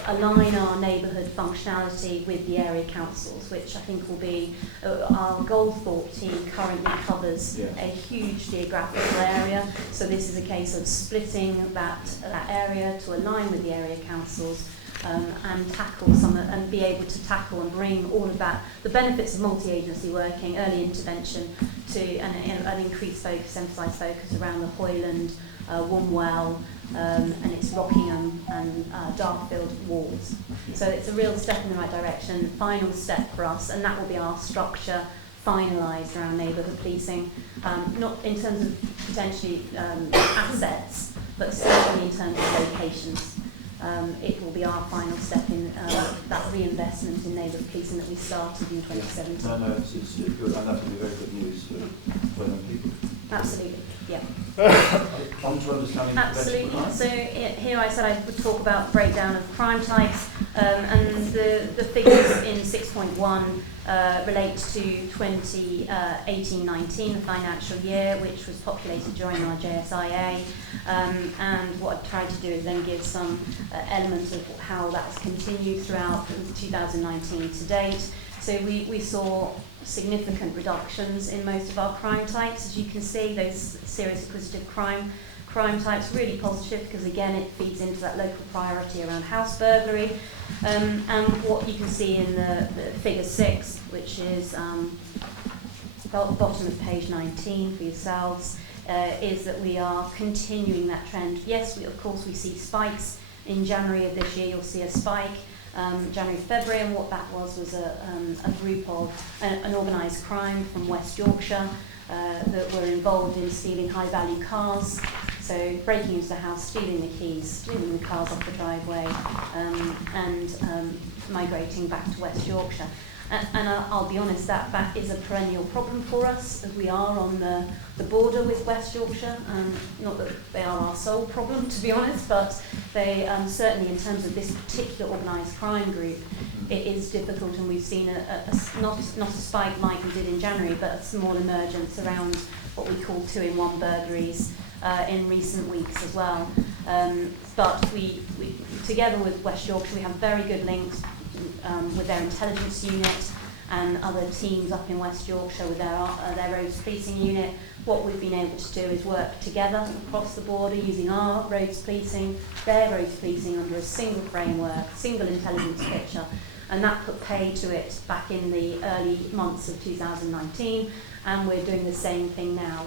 align our neighbourhood functionality with the area councils, which I think will be our Goldthorpe team currently covers a huge geographical area. So this is a case of splitting that area to align with the area councils and tackle some and be able to tackle and bring all of that, the benefits of multi-agency working, early intervention, to an increased focus, emphasised focus around the Hoyland, Wombwell, and it's Rockingham and Dartfield wards. So it's a real step in the right direction, final step for us, and that will be our structure finalised around neighbourhood policing, not in terms of potentially assets, but certainly in terms of locations. It will be our final step in that reinvestment in neighbourhood policing that we started in 2017. No, it's good, and that will be very good news for young people. Absolutely, yeah. On to understanding Absolutely. crime. So here I said I would talk about breakdown of crime types, and the figures in 6.1 relate to 2018-19, the financial year, which was populated during our JSIA. And what I've tried to do is then give some elements of how that's continued throughout 2019 to date. So we saw significant reductions in most of our crime types. As you can see, those serious acquisitive crime types really positive, because again it feeds into that local priority around house burglary. And what you can see in the figure 6, which is bottom of page 19 for yourselves, is that we are continuing that trend. Yes, of course we see spikes. In January of this year you'll see a spike, January, February, and what that was a group of an organised crime from West Yorkshire that were involved in stealing high-value cars. So breaking into the house, stealing the keys, stealing the cars off the driveway, and migrating back to West Yorkshire. And I'll be honest, that is a perennial problem for us, as we are on the border with West Yorkshire. Not that they are our sole problem, to be honest, but they certainly, in terms of this particular organised crime group, it is difficult, and we've seen not a spike like we did in January, but a small emergence around what we call 2-in-1 burglaries in recent weeks as well. But we together with West Yorkshire, we have very good links with their intelligence unit and other teams up in West Yorkshire with their roads policing unit. What we've been able to do is work together across the border using our roads policing, their roads policing under a single framework, single intelligence picture, and that put pay to it back in the early months of 2019, and we're doing the same thing now.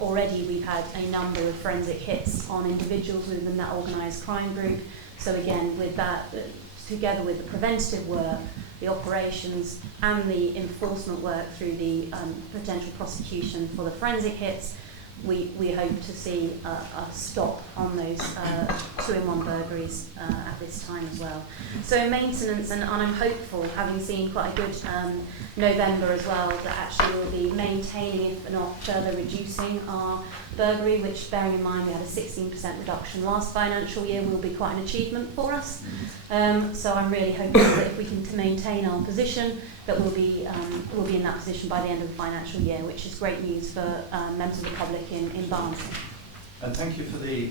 Already we've had a number of forensic hits on individuals within that organised crime group. So again, with that, together with the preventative work, the operations and the enforcement work through the potential prosecution for the forensic hits, we hope to see a stop on those 2-in-1 burglaries at this time as well. So maintenance, and I'm hopeful, having seen quite a good November as well, that actually we'll be maintaining, if not further reducing, our burglary, which, bearing in mind we had a 16% reduction last financial year, will be quite an achievement for us. So I'm really hoping that if we can maintain our position, that we'll be in that position by the end of the financial year, which is great news for members of the public in Barnsley. And thank you for the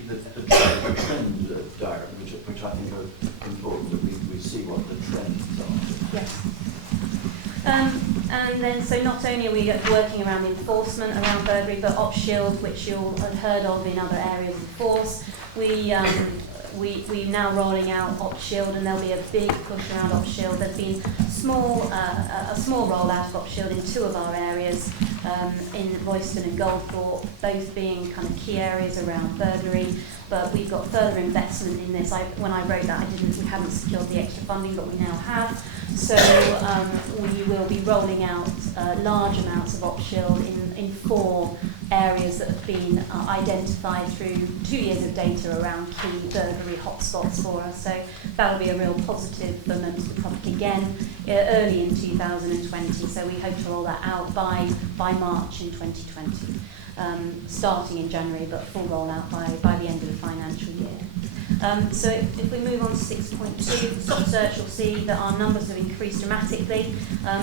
trend diagram, which I think are important, that we see what the trends are. Yes. And then, so not only are we working around the enforcement around burglary, but OpShield, which you'll have heard of in other areas of force. We're now rolling out OpShield, and there'll be a big push around OpShield. There's been a small rollout of OpShield in 2 of our areas, in Royston and Goldthorpe, both being kind of key areas around burglary. But we've got further investment in this. When I wrote that, we hadn't secured the extra funding, but we now have. So we will be rolling out large amounts of OpShield in 4 areas that have been identified through 2 years of data around key burglary hotspots for us. So that'll be a real positive for members of the public again, early in 2020. So we hope to roll that out by March in 2020. starting in January, but full rollout by the end of the financial year. So if we move on to 6.2, Stop Search, you'll see that our numbers have increased dramatically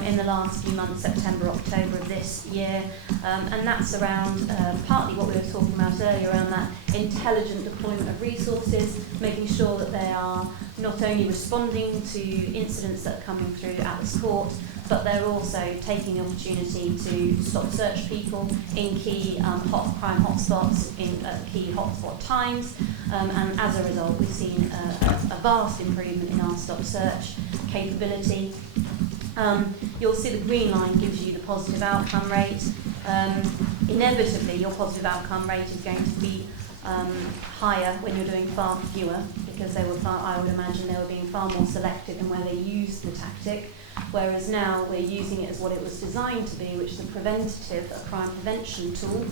in the last few months, September, October of this year, and that's around partly what we were talking about earlier, around that intelligent deployment of resources, making sure that they are not only responding to incidents that are coming through at the court, but they're also taking the opportunity to stop search people in key crime hotspots in key hotspot times, and as a result we've seen a vast improvement in our stop search capability. You'll see the green line gives you the positive outcome rate. Inevitably your positive outcome rate is going to be higher when you're doing far fewer, because they were I would imagine they were being far more selective in where they used the tactic, whereas now we're using it as what it was designed to be, which is a crime prevention tool.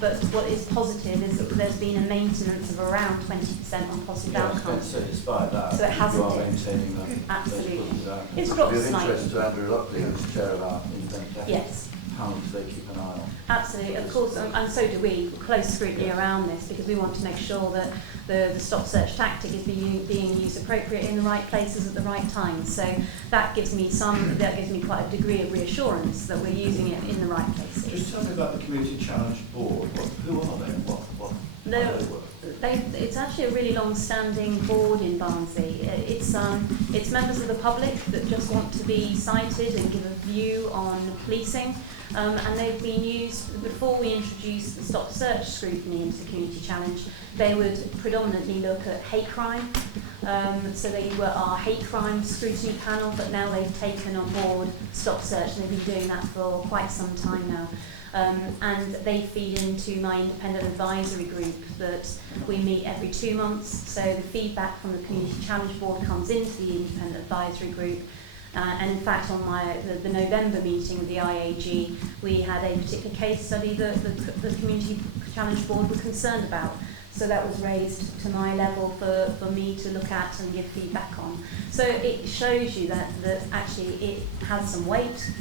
But what is positive is that there's been a maintenance of around 20% on positive outcomes. So despite that, So it hasn't you are dipped. maintaining that. Absolutely. It's It's dropped of slightly. interest to Andrew Lockley, who's chair of our independent ethics. Yes. How do they keep an eye on? Absolutely, of course, and so do we. Close scrutiny around this, because we want to make sure that the stop search tactic is being used appropriately in the right places at the right time. So that gives me quite a degree of reassurance that we're using it in the right places. Just tell me about the Community Challenge Board. Who are they? How do they work? It's actually a really long-standing board in Barnsley. It's members of the public that just want to be cited and give a view on policing, and they've been used before we introduced the stop search scrutiny into the Community Challenge. They would predominantly look at hate crime, so they were our hate crime scrutiny panel, but now they've taken on board stop search, and they've been doing that for quite some time now. And they feed into my independent advisory group that we meet every 2 months. So the feedback from the Community Challenge Board comes into the independent advisory group. And in fact, on the November meeting of the IAG, we had a particular case study that the Community Challenge Board were concerned about. So that was raised to my level for me to look at and give feedback on. So it shows you that actually it has some weight.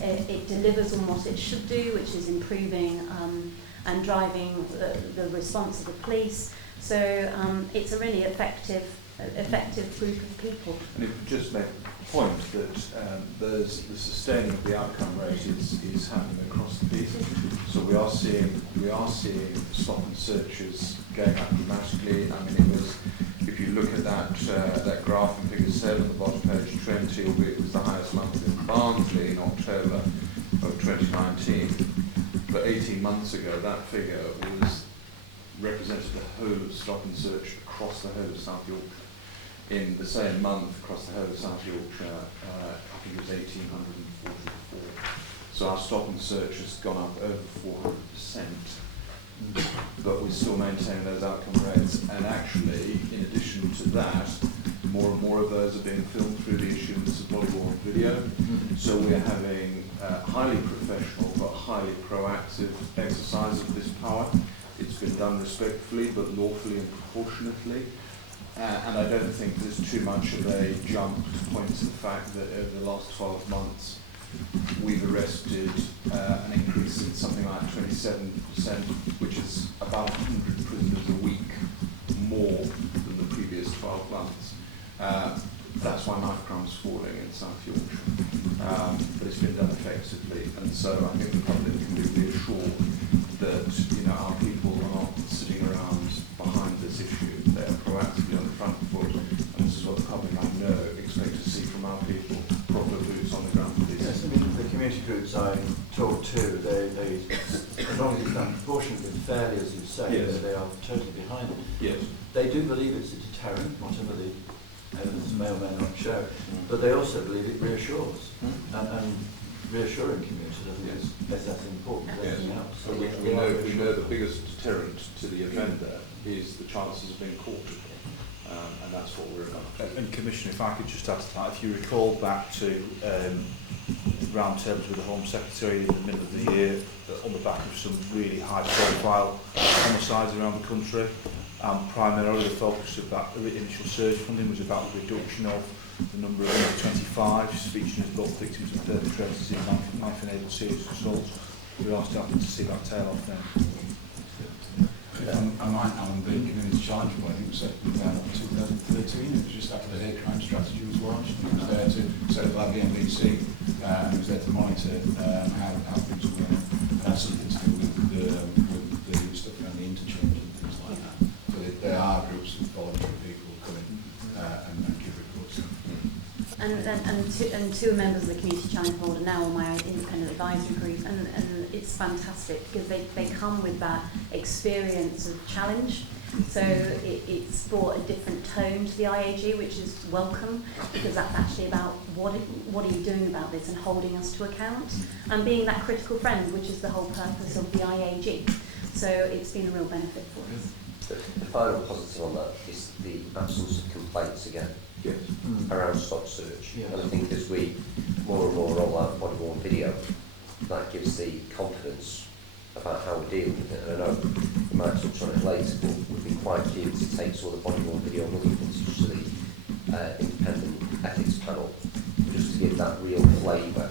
It delivers on what it should do, which is improving and driving the response of the police. So it's a really effective group of people. And it just make the point that there's the sustaining of the outcome rate is happening across the piece. So we are seeing stop and searches going up dramatically. I mean, it was, if you look at that graph in figure 7 on the bottom page 20, it was the highest month in Barnsley in October of 2019. But 18 months ago, that figure represented the whole of stop and search across the whole of South Yorkshire. In the same month, across the whole of South Yorkshire, I think it was 1,844. So our stop and search has gone up over 400%. But we still maintain those outcome rates, and actually, in addition to that, more and more of those are being filmed through the issuance of body-worn video. So we're having highly professional but highly proactive exercise of this power. It's been done respectfully but lawfully and proportionately. And I don't think there's too much of a jump to point to the fact that over the last 12 months we've arrested an increase in something like 27%, which is about 100 prisoners a week more than the previous 12 months. That's why knife crime is falling in South Yorkshire. But it's been done effectively, and so I think the public can be reassured that our people are not sitting around behind this issue. They are proactively on the front foot, and this is what the public, I know, expect to see from our people, proper boots on the ground police. Yes, I mean, the community groups I talk to, they as long as it's done proportionately and fairly, as you say, Yes. they are totally behind it. Yes. They do believe it's a deterrent, whatever the evidence may or may not show, but they also believe it reassures. And reassuring communities, I think, is as important as anything else. So we know the biggest deterrent to the offender is the chances of being caught, and that's what we're about. And Commissioner, if I could just add to that, if you recall back to round tables with the Home Secretary in the middle of the year, on the back of some really high-profile homicides around the country, and primarily the focus of that initial surge funding was about the reduction of the number of under 25s featuring as both victims and perpetrators in knife-enabled serious assaults. we are starting to see that tail off now. I'm right now on the Community Challenge Point. I think it was set in 2013. It was just after the hate crime strategy was launched. And it was there to set up by the NBC, and it was there to monitor how things were going. And that's something to do with the stuff around the interchange and things like that. So there are groups of voluntary people who come in and give reports. And two members of the Community Challenge Board are now on my independent advisory group, and it's fantastic because they come with that experience of challenge. So it's brought a different tone to the IAG, which is welcome, because that's actually about what are you doing about this and holding us to account and being that critical friend, which is the whole purpose of the IAG. So it's been a real benefit for us. The final positive on that is the absence of complaints again. Yes. Around stock search. Yes. And I think as we more and more roll out body-worn video, that gives the confidence about how we deal with it. And I know we might touch on it later, but we've been quite keen to take some of the body-worn video money to the independent ethics panel, just to give that real flavour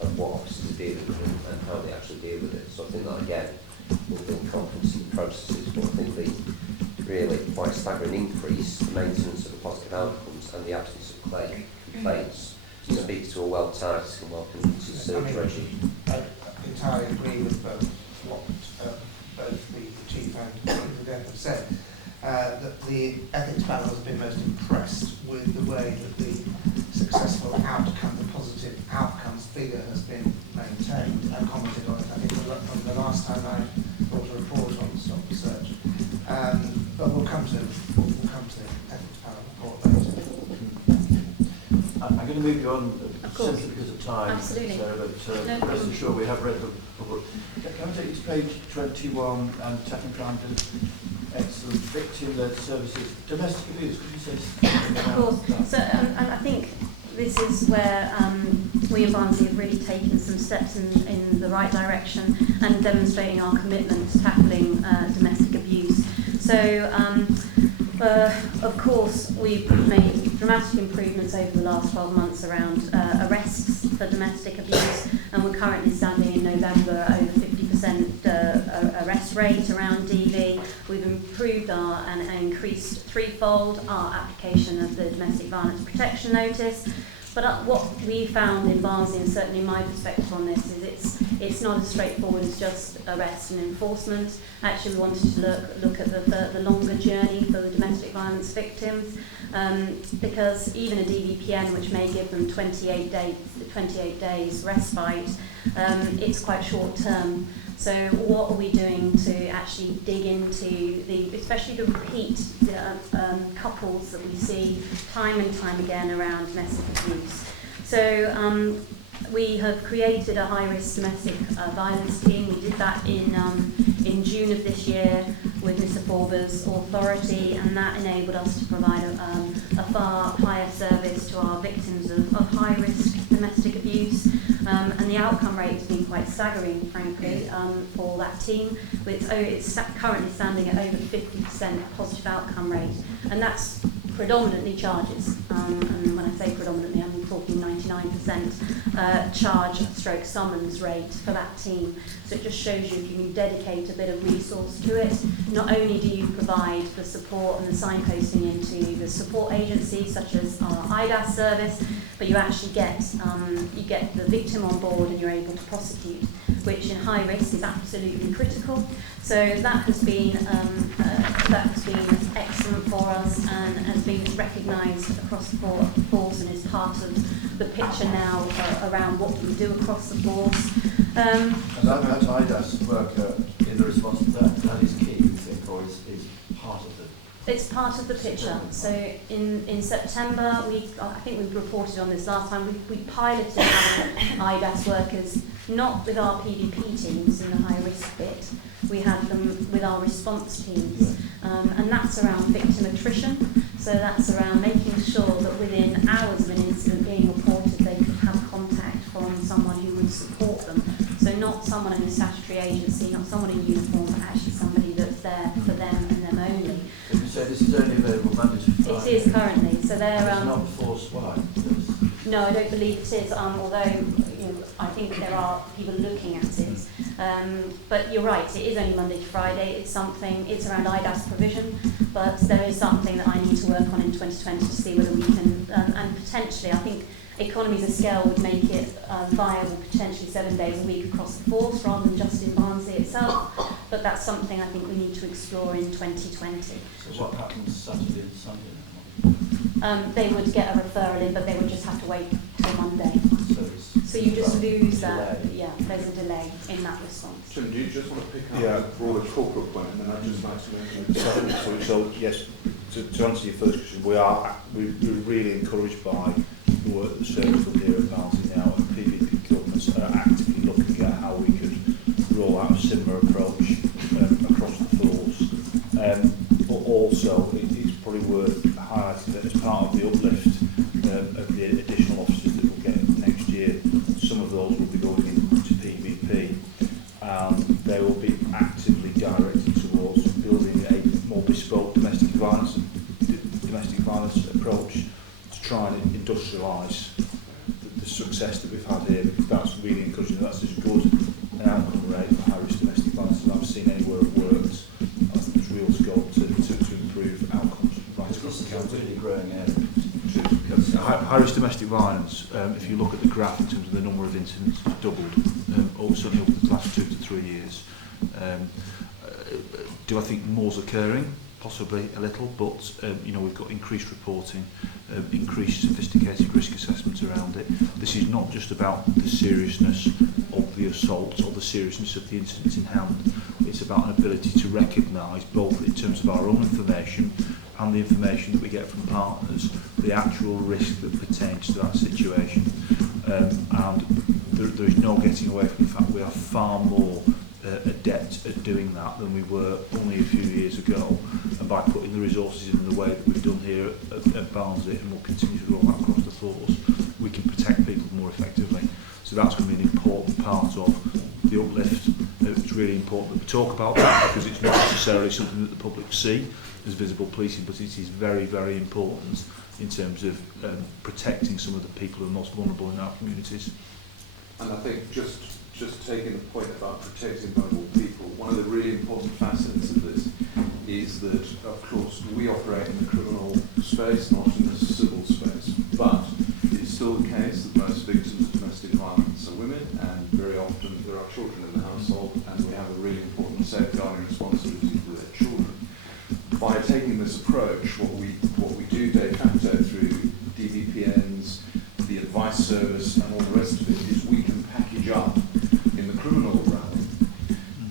of what officers are dealing with and how they actually deal with it. So I think that again will build confidence in the processes, but I think the really quite staggering increase, the maintenance of the positive outcomes and the absence of complaints speaks to a well-targeted and well-conducted search regime. I entirely agree with both what both the Chief and the Dep have said. That the ethics panel has been most impressed with the way that the successful outcome, the positive outcomes figure has been maintained. I commented on it, I think, from the last time I brought a report on stock research. But we'll come to the ethics panel report later. I'm going to move you on simply because of time. Absolutely. Sarah, but rest assured we have read the book. Can I take you to page 21 and tackling crime excellent victim-led services, domestic abuse? Could you say something about Of course. So, and I think this is where we in Barnsley have really taken some steps in the right direction and demonstrating our commitment to tackling domestic abuse. So, of course, we've made dramatic improvements over the last 12 months around arrests for domestic abuse, and we're currently standing in November at over 50% arrest rate around DV. We've improved and increased threefold our application of the Domestic Violence Protection Notice. But what we found in Barnsley, and certainly my perspective on this, is it's not as straightforward as just arrest and enforcement. Actually, we wanted to look at the longer journey for the domestic violence victims, because even a DVPN, which may give them 28 days respite, it's quite short term. So what are we doing to actually dig into especially the repeat couples that we see time and time again around domestic abuse? So we have created a high-risk domestic violence team. We did that in June of this year with Mr. Forber's authority, and that enabled us to provide a far higher service to our victims of high-risk domestic abuse. And the outcome rate has been quite staggering, frankly, for that team. It's currently standing at over 50% positive outcome rate, and that's predominantly charges. And when I say predominantly, I'm talking 99% charge/summons rate for that team. So it just shows you if you can dedicate a bit of resource to it, not only do you provide the support and the signposting into the support agencies such as our IDAS service, but you actually get the victim on board and you're able to prosecute, which in high risk is absolutely critical. So that has been excellent for us and has been recognised across the force and is part of the picture now around what we do across the force. And that IDAS work in the response to that is key, you think, or is part of it? It's part of the picture. So in September, I think we reported on this last time, we piloted IDAS workers, not with our PVP teams in the high risk bit, we had them with our response teams. And that's around victim attrition. So that's around making sure that within hours of an incident being reported, they could have contact from someone who would support them. So not someone in a statutory agency, not someone in uniform, but actually somebody that's there for them and them only. You say this is only available Monday to Friday? It is currently. So they're it's not force-wide? No, I don't believe it is. Although I think there are people looking at it. But you're right, it is only Monday to Friday. It's around IDAS provision, but there is something that I need to work on in 2020 to see whether we can, and potentially, I think economies of scale would make it viable, potentially 7 days a week across the force rather than just in Barnsley itself. But that's something I think we need to explore in 2020. So what happens Saturday and Sunday? They would get a referral in, but they would just have to wait till Monday. So you just about lose that. delay. Yeah, there's a delay in that response. Tim, do you just want to pick up Yeah. a broader corporate point, and then I'd just like to mention So yes, to answer your first question, we're really encouraged by the work that Sarah's done here at Barnsley now, and PVP governments are actively looking at how we could roll out a similar approach across the force. But also, it's probably worth highlighting that as part of the uplift of the additional officers that we'll get next year, some of those will be going into PVP, and they will be actively directed towards building a more bespoke domestic violence approach to try and industrialise the success that we've had here, because that's really encouraging. That's as good an outcome rate for high-risk domestic violence as I've seen anywhere it works. I think there's real scope to improve outcomes right across the county. Really growing area. High-risk domestic violence, if you look at the graph in terms of the number of incidents, it's doubled, certainly over the last 2 to 3 years. Do I think more's occurring? Possibly a little, but we've got increased reporting, increased sophisticated risk assessments around it. This is not just about the seriousness of the assault or the seriousness of the incidents in hand. It's about an ability to recognise, both in terms of our own information and the information that we get from partners, the actual risk that pertains to that situation. And there is no getting away from the fact we are far more adept at doing that than we were only a few years ago, and by putting the resources in the way that we've done here at Barnsley, and we'll continue to roll that across the force, we can protect people more effectively. So that's going to be an important part of the uplift. It's really important that we talk about that, because it's not necessarily something that the public see as visible policing, but it is very, very important in terms of protecting some of the people who are most vulnerable in our communities. And I think just taking the point about protecting vulnerable people, one of the really important facets of this is that, of course, we operate in the criminal space, not in the civil space. But it's still the case that most victims of domestic violence are women, and very often there are children in the household, and we have a really important safeguarding responsibility for their children. By taking this approach, what we do de facto through DVPNs, the advice service, and all the rest of it, is we can package up in the criminal realm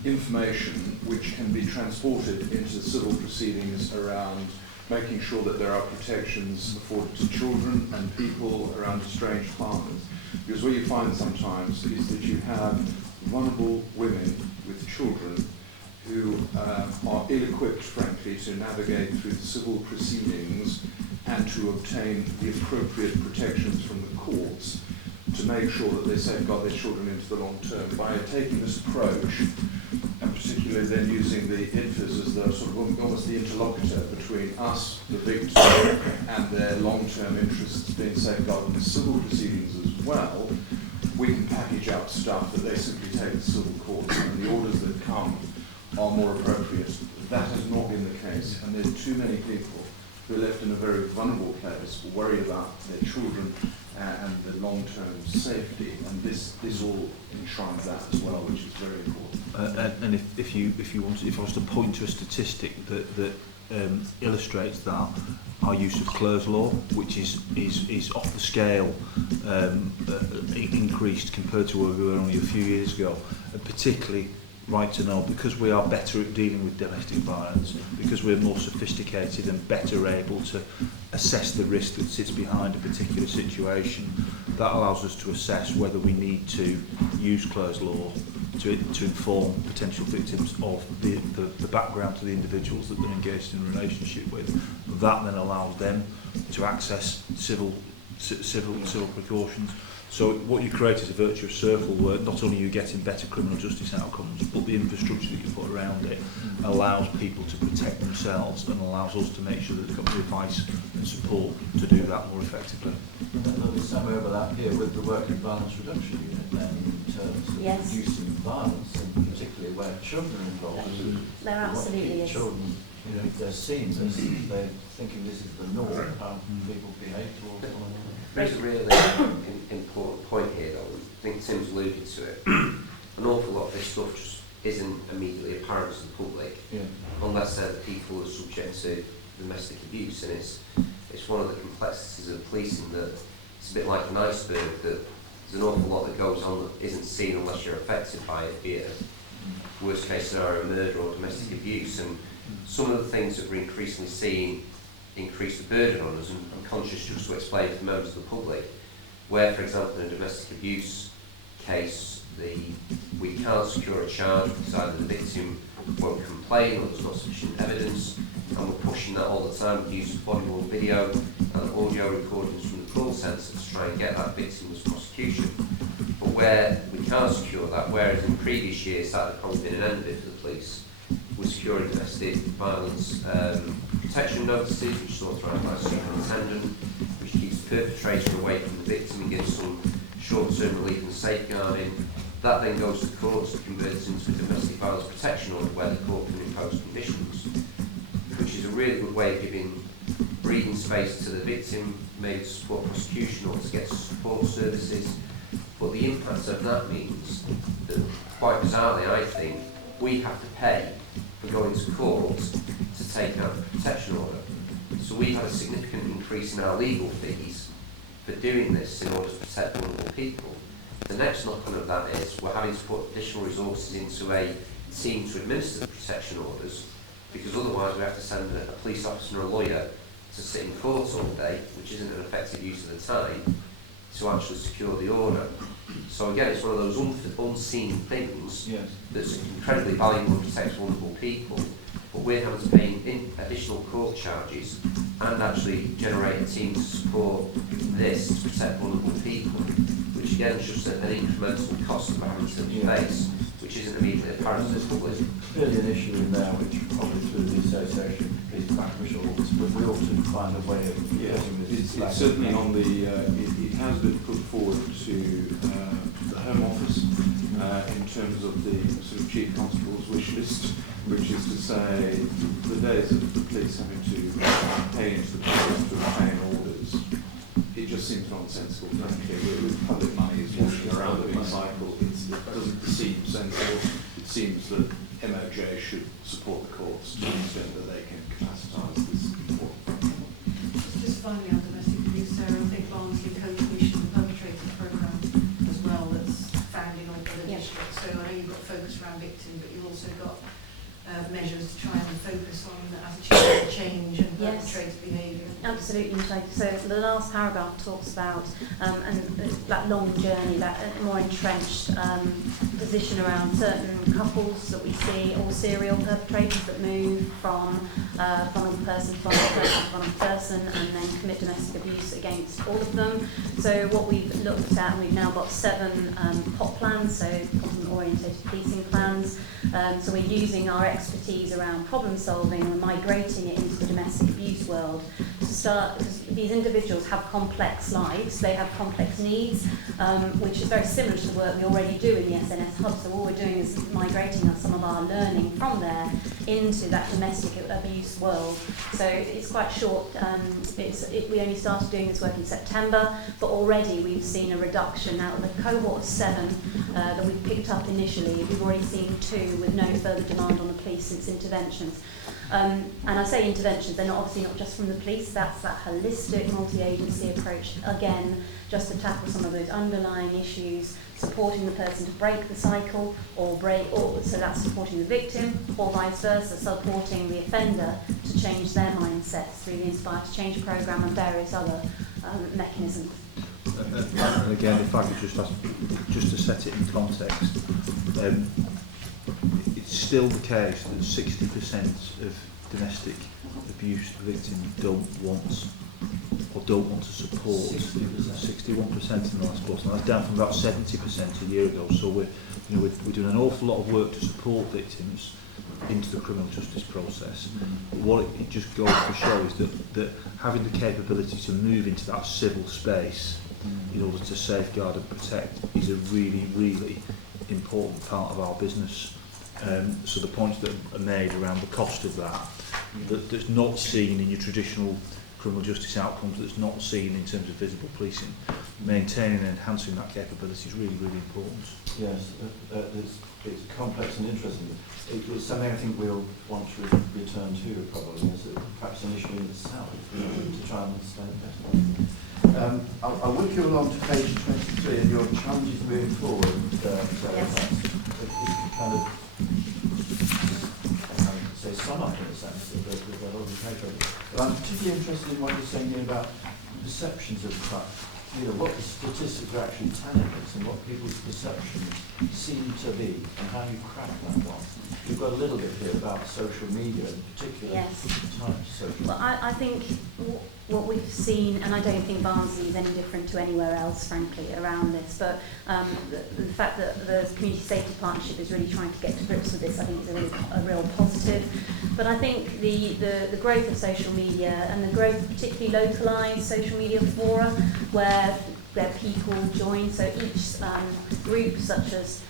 information which can be transported into civil proceedings around making sure that there are protections afforded to children and people around estranged partners. Because what you find sometimes is that you have vulnerable women with children who are ill-equipped, frankly, to navigate through the civil proceedings and to obtain the appropriate protections from the courts to make sure that they safeguard their children into the long term. By taking this approach, and particularly then using the IDFAs as the sort of almost the interlocutor between us, the victim, and their long-term interests being safeguarded in the civil proceedings as well, we can package up stuff that they simply take to civil courts, and the orders that come are more appropriate. That has not been the case, and there's too many people who are left in a very vulnerable place, worried about their children and the long-term safety, and this all enshrines that as well, which is very important. And if I was to point to a statistic that illustrates that, our use of close law, which is off the scale, increased compared to where we were only a few years ago, and particularly right to know, because we are better at dealing with domestic violence, because we're more sophisticated and better able to assess the risk that sits behind a particular situation, that allows us to assess whether we need to use closed law to inform potential victims of the background to the individuals that they're engaged in a relationship with. That then allows them to access civil precautions. So what you create is a virtuous circle where not only are you getting better criminal justice outcomes, but the infrastructure that you put around it allows people to protect themselves and allows us to make sure that they've got the advice and support to do that more effectively. And then there'll be some overlap here with the work in violence reduction unit then, in terms of Yes. reducing violence and particularly where children are involved. There absolutely is. Children, you know, if they're seeing this, they're thinking this is the norm, how people behave towards one another. There's a really important point here, though. I think Tim's alluded to it. An awful lot of this stuff just isn't immediately apparent to the public, unless they're the people who are subject to domestic abuse. And it's one of the complexities of policing that it's a bit like an iceberg, that there's an awful lot that goes on that isn't seen unless you're affected by it, be it a worst case scenario, murder or domestic abuse. And some of the things that we're increasingly seeing increase the burden on us, and I'm conscious just to explain to members of the public, where, for example, in a domestic abuse case, we can't secure a charge because either the victim won't complain or there's not sufficient evidence, and we're pushing that all the time with use of body-worn video and audio recordings from the call centre to try and get that victim's prosecution. But where we can't secure that, whereas in previous years that had probably been an end of it for the police, we're securing domestic violence protection notices, which is authorised by the superintendent, which keeps the perpetrator away from the victim and gives some short-term relief and safeguarding. That then goes to courts and converts into a domestic violence protection order where the court can impose conditions, which is a really good way of giving breathing space to the victim, maybe to support prosecution or to get support services. But the impact of that means that, quite bizarrely, I think, we have to pay for going to court to take out the protection order. So we've had a significant increase in our legal fees for doing this in order to protect vulnerable people. The next knock-on of that is we're having to put additional resources into a team to administer the protection orders, because otherwise we have to send a police officer and a lawyer to sit in court all day, which isn't an effective use of the time, to actually secure the order. So again, it's one of those unseen things that's incredibly valuable and protects vulnerable people, but we're having to pay in additional court charges and actually generate a team to support this to protect vulnerable people, which again is just an incremental cost that we're having to face, which isn't immediately apparent to the public. Clearly an issue in there which probably through the association is beneficial, but we ought to find a way of getting this. It's certainly on the, it has been put forward to the Home Office in terms of the sort of Chief Constable's wish list, which is to say the days of the police having to pay into the courts to obtain orders, it just seems nonsensical, frankly. With public money is washing around the big cycle, it doesn't seem sensible. It seems that MOJ should support the courts to the extent that they can capacitise this important function. Just finally on domestic abuse, so I think Barnsley co-commissioned the perpetrator programme as well that's found in all other districts. So I know you've got focus around victim, but you've also got measures to try and focus on attitude change and perpetrator behaviour. Absolutely. So the last paragraph talks about that long journey, that more entrenched position around certain couples that we see, or serial perpetrators that move from vulnerable person to vulnerable person and then commit domestic abuse against all of them. So what we've looked at, and we've now got 7 POP plans, so problem-oriented policing plans. So we're using our expertise around problem solving and migrating it into the domestic abuse world to start, because these individuals have complex lives, they have complex needs, which is very similar to the work we already do in the SNS Hub. So all we're doing is migrating some of our learning from there into that domestic abuse world. So it's quite short. We only started doing this work in September, but already we've seen a reduction. Out of the cohort of 7 that we picked up initially, we've already seen 2 with no further demand on the police since interventions. And I say interventions, they're obviously not just from the police, that's that holistic multi-agency approach, again, just to tackle some of those underlying issues, supporting the person to break the cycle, or so that's supporting the victim, or vice versa, supporting the offender to change their mindsets through the Inspire to Change programme and various other mechanisms. And again, if I could just ask, just to set it in context, it's still the case that 60% of domestic abuse victims don't want to support. 61% in the last quarter. That's down from about 70% a year ago. So we're doing an awful lot of work to support victims into the criminal justice process. What it just goes to show is that having the capability to move into that civil space in order to safeguard and protect is a really, really important part of our business. So the points that are made around the cost of that's not seen in your traditional criminal justice outcomes, that's not seen in terms of visible policing, maintaining and enhancing that capability is really, really important. Yes, it's complex and interesting. It's something I think we'll want to return to probably as perhaps an issue in itself to try and understand it better. I'll whip you along to page 23 and your challenges moving forward. So Yes. that's kind of say sum up in a sense of the whole paper. But I'm particularly interested in what you're saying here about perceptions of crime. You know, what the statistics are actually telling us and what people's perceptions seem to be and how you crack that one. You've got a little bit here about social media in particular. Yes. Types of social Well, I think what we've seen, and I don't think Barnsley is any different to anywhere else, frankly, around this, but the fact that the Community Safety Partnership is really trying to get to grips with this, I think is a real positive. But I think the growth of social media and the growth of particularly localised social media fora where people join, so each group such as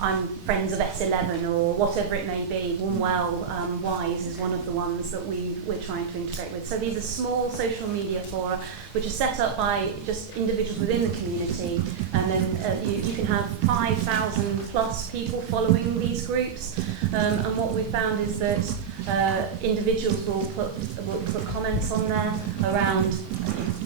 I'm Friends of S11 or whatever it may be, Warnwell Wise is one of the ones that we're trying to integrate with. So these are small social media fora which are set up by just individuals within the community, and then you can have 5,000 plus people following these groups, and what we found is that individuals will put comments on there around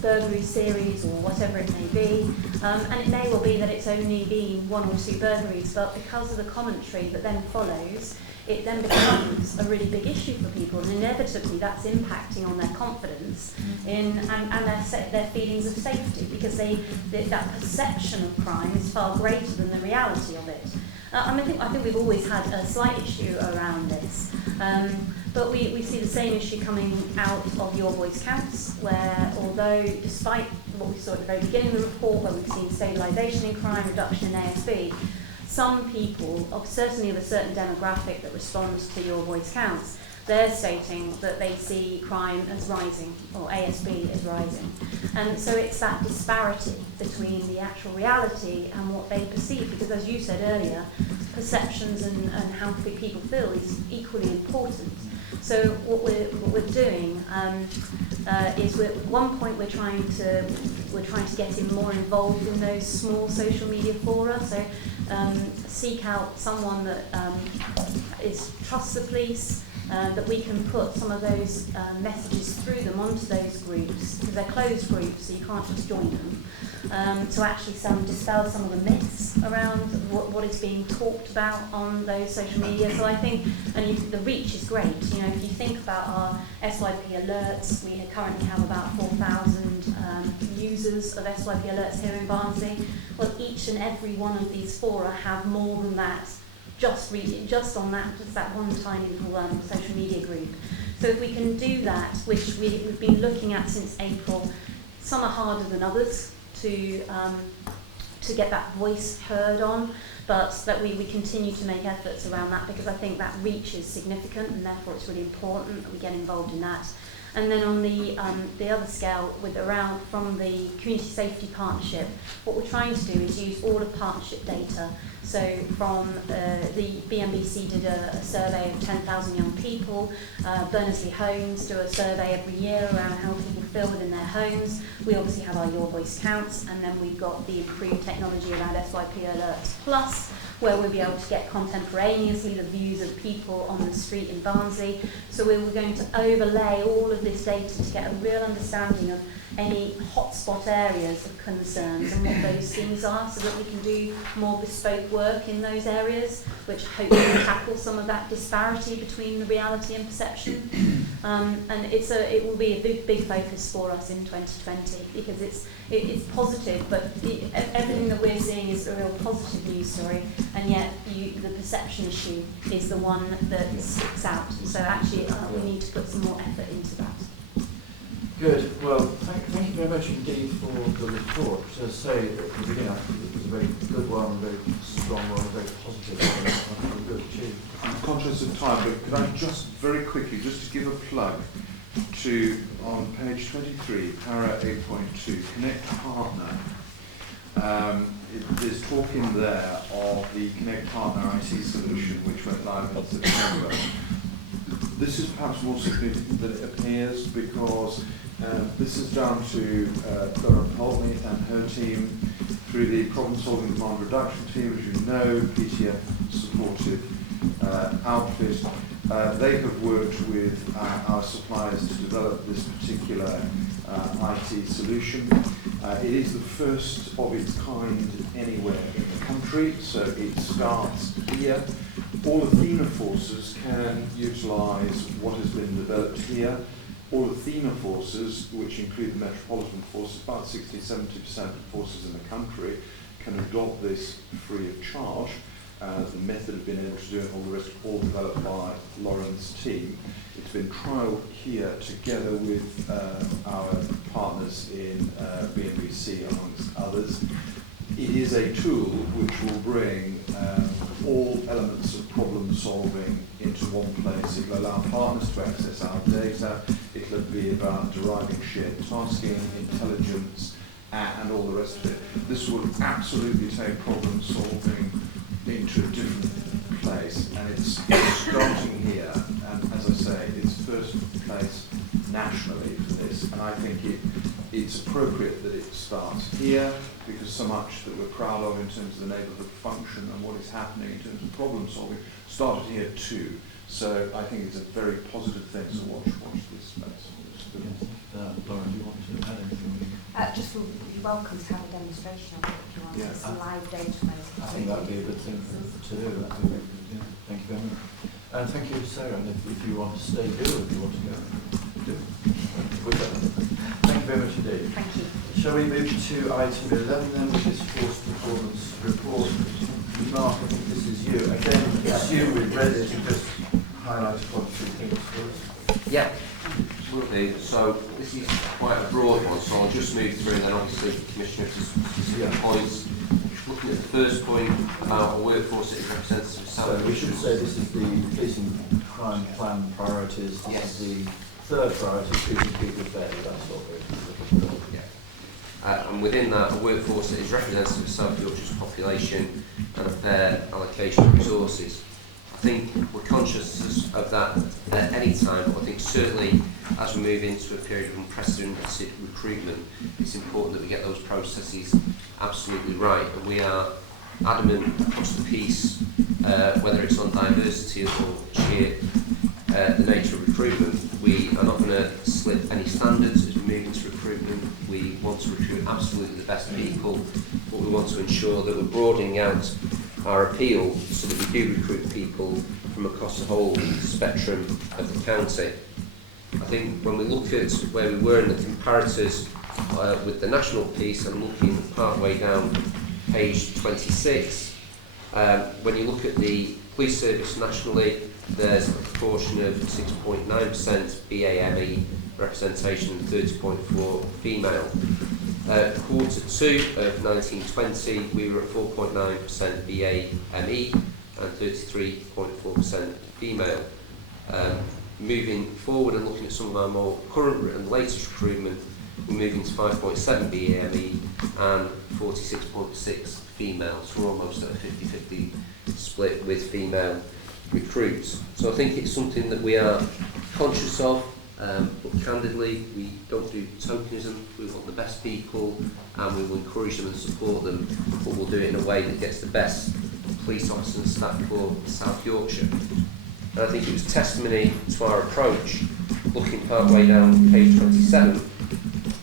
burglary series or whatever it may be, and it may well be that it's only been 1 or 2 burglaries, but because of the commentary that then follows, it then becomes a really big issue for people, and inevitably that's impacting on their confidence in and their feelings of safety, because that perception of crime is far greater than the reality of it. I think we've always had a slight issue around this, but we see the same issue coming out of Your Voice Counts, where although despite what we saw at the very beginning of the report, where we've seen stabilisation in crime, reduction in ASB, some people, certainly of a certain demographic that responds to Your Voice Counts, they're stating that they see crime as rising, or ASB as rising. And so it's that disparity between the actual reality and what they perceive, because as you said earlier, perceptions and how people feel is equally important. So what we're doing is at one point we're trying to get him more involved in those small social media fora. So seek out someone that trusts the police, that we can put some of those messages through them onto those groups, because they're closed groups, so you can't just join them. To actually dispel some of the myths around what is being talked about on those social media. So I think, the reach is great. You know, if you think about our SYP alerts, we currently have about 4,000 users of SYP alerts here in Barnsley. Well, each and every one of these fora have more than that. Just on that one tiny little social media group. So if we can do that, which we've been looking at since April, some are harder than others to get that voice heard on, but that we continue to make efforts around that, because I think that reach is significant, and therefore it's really important that we get involved in that. And then on the other scale, from the Community Safety Partnership, what we're trying to do is use all of partnership data. So from the BMBC did a survey of 10,000 young people, Berners-Lee Homes do a survey every year around how people feel within their homes. We obviously have our Your Voice Counts, and then we've got the improved technology around SYP Alerts Plus, where we'll be able to get contemporaneously the views of people on the street in Barnsley. So we're going to overlay all of this data to get a real understanding of any hotspot areas of concerns and what those things are, so that we can do more bespoke work in those areas, which hopefully will tackle some of that disparity between the reality and perception. And it will be a big focus for us in 2020, because it's positive, but everything that we're seeing is a real positive news story, and yet the perception issue is the one that sticks out. So actually we need to put some more effort into that. Good. Well, thank you very much indeed for the report. To say at the beginning, I think it was a very good one, a very strong one, a very positive one. I think we're good too. I'm conscious of time, but could I just very quickly, just to give a plug to, on page 23, para 8.2, Connect Partner. there's talk in there of the Connect Partner IT solution, which went live in September. This is perhaps more significant than it appears, because this is down to Lauren Polney and her team through the problem-solving demand reduction team. As you know, PTF supported outfit. They have worked with our suppliers to develop this particular IT solution. It is the first of its kind anywhere in the country, so it starts here. All Athena forces can utilise what has been developed here. All Athena forces, which include the Metropolitan forces, about 60-70% of forces in the country, can adopt this free of charge. The method of being able to do it, all the rest, all developed by Lauren's team. It's been trialled here together with our partners in BNBC, amongst others. It is a tool which will bring all elements of problem solving into one place. It will allow partners to access our data. It will be about deriving shared tasking, intelligence, and all the rest of it. This will absolutely take problem solving into a different place, and it's starting here, and as I say, it's first place nationally for this, and I think it's appropriate that it starts here, because so much that we're proud of in terms of the neighbourhood function and what is happening in terms of problem solving started here too. So I think it's a very positive thing to watch this space. Lauren, do you want to add anything? Just would be welcome to have a demonstration of it if you want. Yeah. Some live data from it. I think that would be a good thing to do. That'd be very good, yeah. Thank you very much. And thank you, Sarah. And if you want to stay, do. If you want to go, do. Thank you very much indeed. Thank you. Shall we move to item 11 then, which is forced performance report? Mark, I think this is you. Again, assume we've read it and just highlight one or two things for us. Yeah, will do. So this is quite a broad one, so I'll just move through and then obviously Commissioner to specific points. Looking at the first point about a workforce that is representative of So we should say this is the policing crime plan priorities. This Yes. is the third priority, treating people fairly. That's what we're looking for. Yeah. And within that, a workforce that is representative of South Yorkshire's population and a fair allocation of resources. I think we're conscious of that at any time, but I think certainly as we move into a period of unprecedented recruitment, it's important that we get those processes absolutely right. And we are adamant across the piece, whether it's on diversity or sheer the nature of recruitment, we are not going to slip any standards as we move into recruitment. We want to recruit absolutely the best people, but we want to ensure that we're broadening out our appeal so that we do recruit people from across the whole spectrum of the county. I think when we look at where we were in the comparators with the national piece and looking part way down page 26, when you look at the police service nationally, there's a proportion of 6.9% BAME representation and 30.4% female. Quarter 2 of 1920, we were at 4.9% BAME and 33.4% female. Moving forward and looking at some of our more current and latest recruitment, we're moving to 5.7 BAME and 46.6 female, so we're almost at a 50-50 split with female recruits. So I think it's something that we are conscious of, but candidly we don't do tokenism. We want the best people and we will encourage them and support them, but we'll do it in a way that gets the best police officers and staff for South Yorkshire. And I think it was testimony to our approach, looking part way down page 27,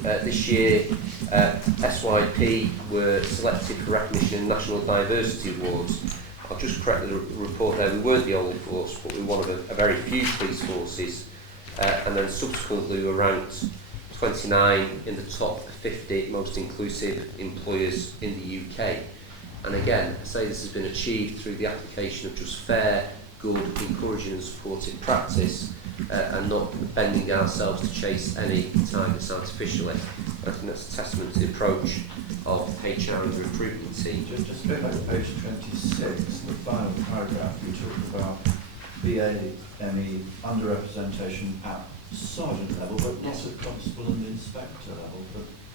this year SYP were selected for recognition in National Diversity Awards. I'll just correct the report there, we weren't the only force, but we were one of a very few police forces, and then subsequently we were ranked 29 in the top 50 most inclusive employers in the UK. And again, I say this has been achieved through the application of just fair, good, encouraging and supportive practice, and not bending ourselves to chase any targets artificially. I think that's a testament to the approach of HR and the recruitment team. Just go back to page 26, the final paragraph, you talk about BAME underrepresentation at sergeant level, but not at constable and inspector level,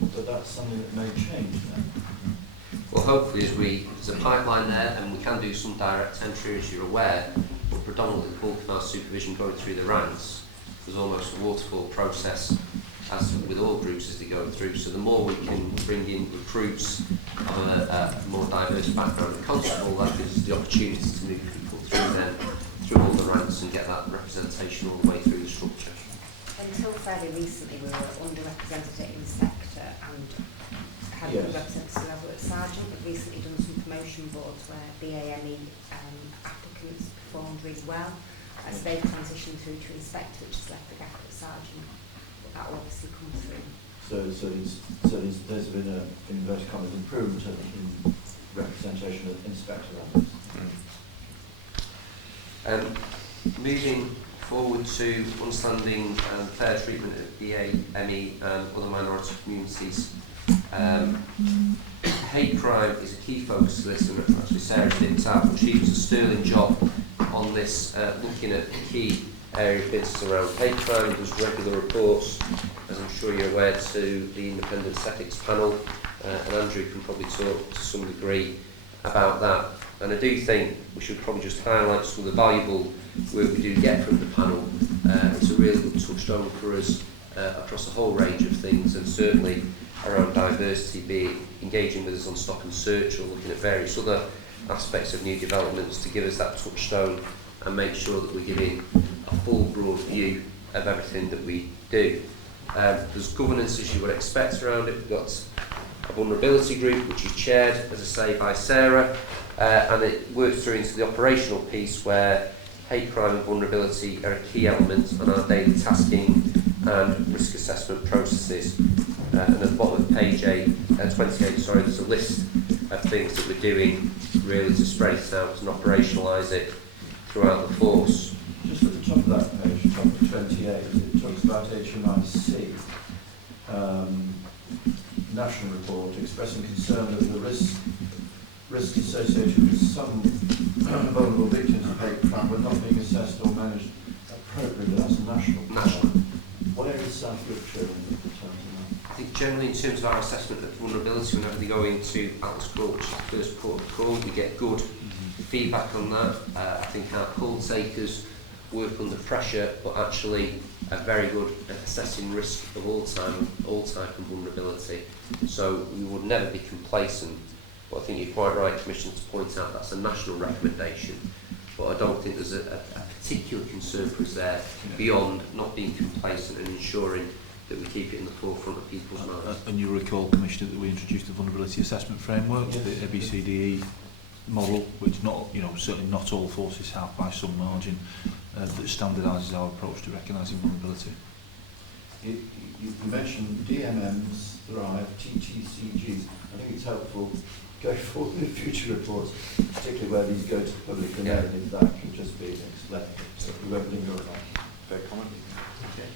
but that's something that may change now. Well, hopefully there's a pipeline there, and we can do some direct entry, as you're aware, but predominantly the bulk of our supervision going through the ranks. There's almost a waterfall process, as with all groups as they go through. So the more we can bring in recruits of a more diverse background and constable, that gives us the opportunity to move people through them, through all the ranks, and get that representation all the way through the structure. Until fairly recently, we were underrepresented at inspector and had Yes. representative level at sergeant. We've recently done some promotion boards where BAME applicants performed really well. As they've transitioned through to inspector, which has left the gap at sergeant, but that will obviously come through. There's been a, in inverted commas, improvement in representation at inspector levels. Moving forward to understanding fair treatment of BAME and other minority communities. Hate crime is a key focus of this, and actually Sarah did out, but she was a sterling job on this, looking at the key area of business around hate crime. There's regular reports, as I'm sure you're aware, to the Independent Ethics Panel, and Andrew can probably talk to some degree about that. And I do think we should probably just highlight some of the valuable work we do get from the panel. It's a really good touchstone for us across a whole range of things, and certainly around diversity, be it engaging with us on stock and search or looking at various other aspects of new developments to give us that touchstone and make sure that we're giving a full broad view of everything that we do. There's governance, as you would expect, around it. We've got a vulnerability group which is chaired, as I say, by Sarah, and it works through into the operational piece where hate crime and vulnerability are a key element on our daily tasking and risk assessment processes. And at the bottom of page 28, there's a list of things that we're doing really to spread it out and operationalise it throughout the force. Just at the top of that page, top of 28, it talks about HMIC, national report expressing concern that the risks associated with some vulnerable victims of hate crime were not being assessed or managed appropriately. That's a national report. Where is South Yorkshire in terms of that? I think generally in terms of our assessment of vulnerability, whenever they go into Atlas Call, which is the first port of call, we get good feedback on that. I think our call takers work under pressure, but actually are very good at assessing risk of all type of vulnerability. So we would never be complacent. But I think you're quite right, Commissioner, to point out that's a national recommendation. But I don't think there's a particular concern for us there beyond not being complacent and ensuring that we keep it in the forefront of people's minds. And you recall, Commissioner, that we introduced the vulnerability assessment framework, the ABCDE model, which certainly not all forces have by some margin, that standardises our approach to recognising vulnerability. You mentioned DMMs, Thrive, TTCGs. I think it's helpful going forward in future reports, particularly where these go to the public domain, if that can just be explained. So we won't linger on that. Fair comment. Okay.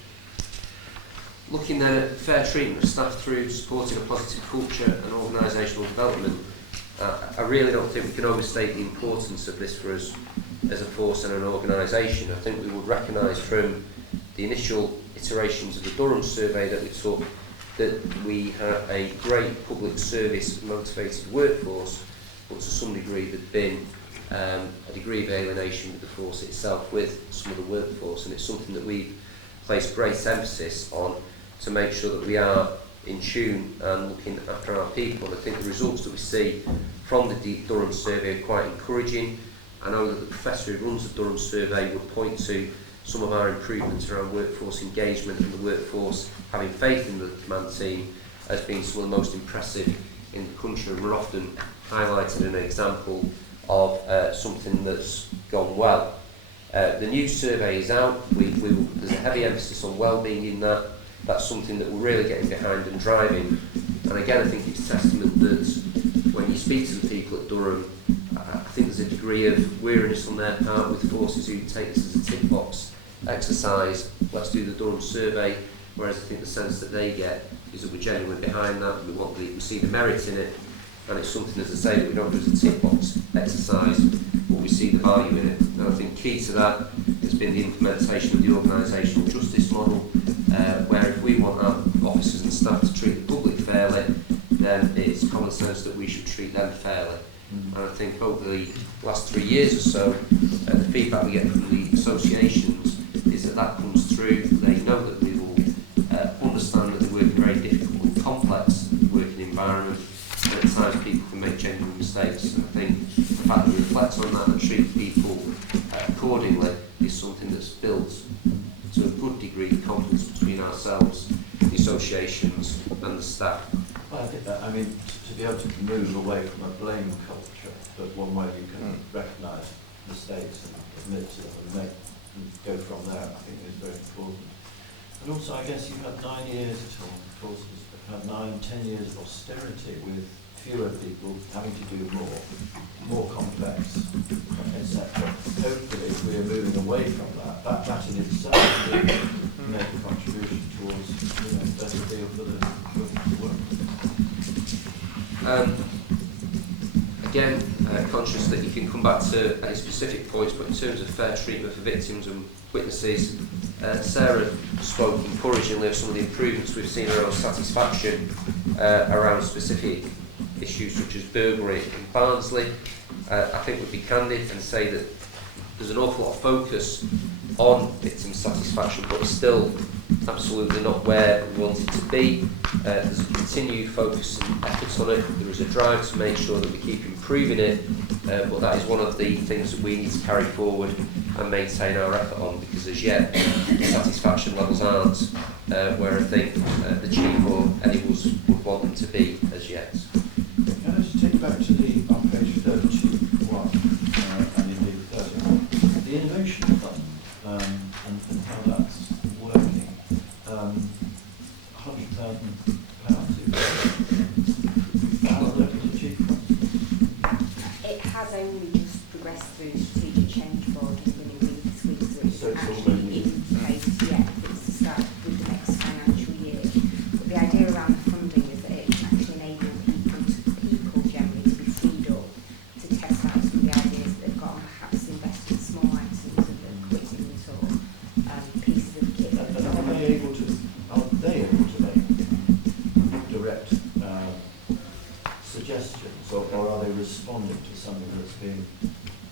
Looking then at fair treatment of staff through supporting a positive culture and organisational development, I really don't think we can overstate the importance of this for us as a force and an organisation. I think we would recognise from the initial iterations of the Durham survey that we took that we have a great public service motivated workforce, but to some degree there's been a degree of alienation with the force itself, with some of the workforce, and it's something that we've placed great emphasis on to make sure that we are in tune and looking after our people. And I think the results that we see from the Durham survey are quite encouraging. I know that the professor who runs the Durham survey would point to some of our improvements around workforce engagement and the workforce having faith in the command team as being some of the most impressive in the country, and we're often highlighted an example of something that's gone well. The new survey is out. There's a heavy emphasis on well-being in that. That's something that we're really getting behind and driving. And again, I think it's a testament that when you speak to the people at Durham, I think there's a degree of weariness on their part with forces who take this as a tick box exercise. Let's do the Durham survey. Whereas I think the sense that they get is that we're genuinely behind that. We see the merit in it, and it's something, as I say, that we don't do as a tick box exercise, but we see the value in it. And I think key to that has been the implementation of the organisational justice model, where if we want our officers and staff to treat the public fairly, then it's common sense that we should treat them fairly. And I think over the last 3 years or so, the feedback we get from the associations is that that comes through. They know that we will understand that they work in a very difficult and complex working environment, and at times people can make genuine mistakes. And I think the fact that we reflect on that and treat people accordingly is something that's built to a good degree of confidence between ourselves, the associations and the staff. Well, I think that, I mean, to be able to move away from a blame culture, but one way you can recognise mistakes and admit to them and go from there, I think is very important. And also, I guess you've had 9 years at all, of course, you've had 9-10 years of austerity with fewer people having to do more complex, etc. Hopefully, if we are moving away from that, that in itself will make a contribution towards, better deal for the work. Again, conscious that you can come back to any specific points, but in terms of fair treatment for victims and witnesses, Sarah spoke encouragingly of some of the improvements we've seen around satisfaction around specific issues such as burglary in Barnsley. I think we'd be candid and say that there's an awful lot of focus on victim satisfaction, but it's still absolutely not where we want it to be. There's a continued focus and efforts on it. There is a drive to make sure that we keep improving it, but that is one of the things that we need to carry forward and maintain our effort on, because as yet the satisfaction levels aren't where I think the Chief or any of us would want them to be as yet. Can I just take you back to the on page 31 and indeed 31, the innovation fund and how that's working. £100,000 It has only just progressed through strategic change board and been agreed this week, so it's So it's actually in place yet. It's to start with the next financial year. But the idea around the funding is that it actually enables people generally to be freed up to test out some of the ideas that they've got and perhaps invest in small items of equipment or pieces of kit. Are they able to make direct suggestions, or are they responding to something that's being...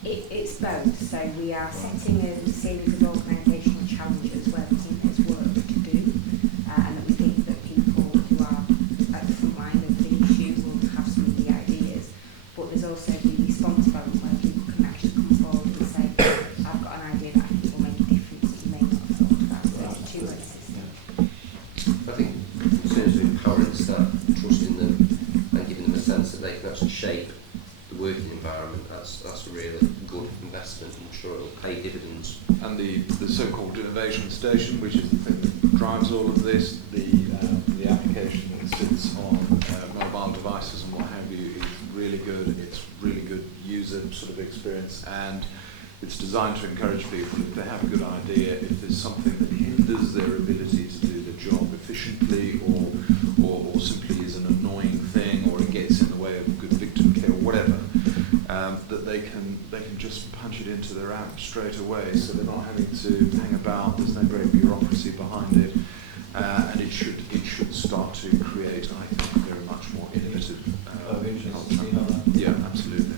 It's both. So we are setting a series of organisational challenges where we think there's work to do, and that we think that people who are at the front line of the issue will have some of the ideas. But there's also the response development where people can actually come forward and say, I've got an idea that I think will make a difference that you may not have thought about. So it's a two-way system. I think in terms of empowering staff, trusting them and giving them a sense that they can actually shape the working environment, that's a really good investment. I'm sure it will pay dividends. And the so-called innovation station, which is the thing that drives all of this, the application that sits on mobile devices and what have you, is really good. It's really good user sort of experience, and it's designed to encourage people, if they have a good idea, if there's something that hinders their ability to do the job efficiently, or simply is an annoying thing, or it gets in the way of good victim care, or whatever, that they can just punch it into their app straight away, so they're not having to hang about. There's no great bureaucracy behind it, and it should start to create, I think, very much more innovative culture. Yeah, absolutely.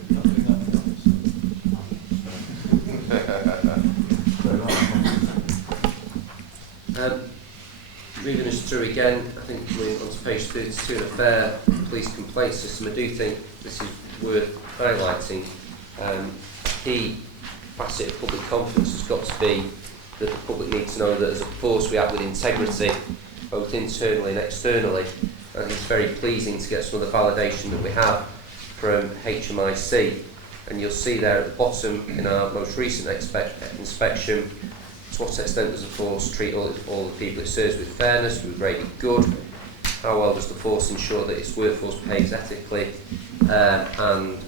Moving us through again, I think we're on to page 32, the fair police complaint system. I do think this is worth highlighting. Key facet of public confidence has got to be that the public needs to know that as a force we act with integrity, both internally and externally. And it's very pleasing to get some of the validation that we have from HMIC. And you'll see there at the bottom in our most recent inspection, to what extent does the force treat all the people it serves with fairness, with rated good? How well does the force ensure that its workforce behaves ethically and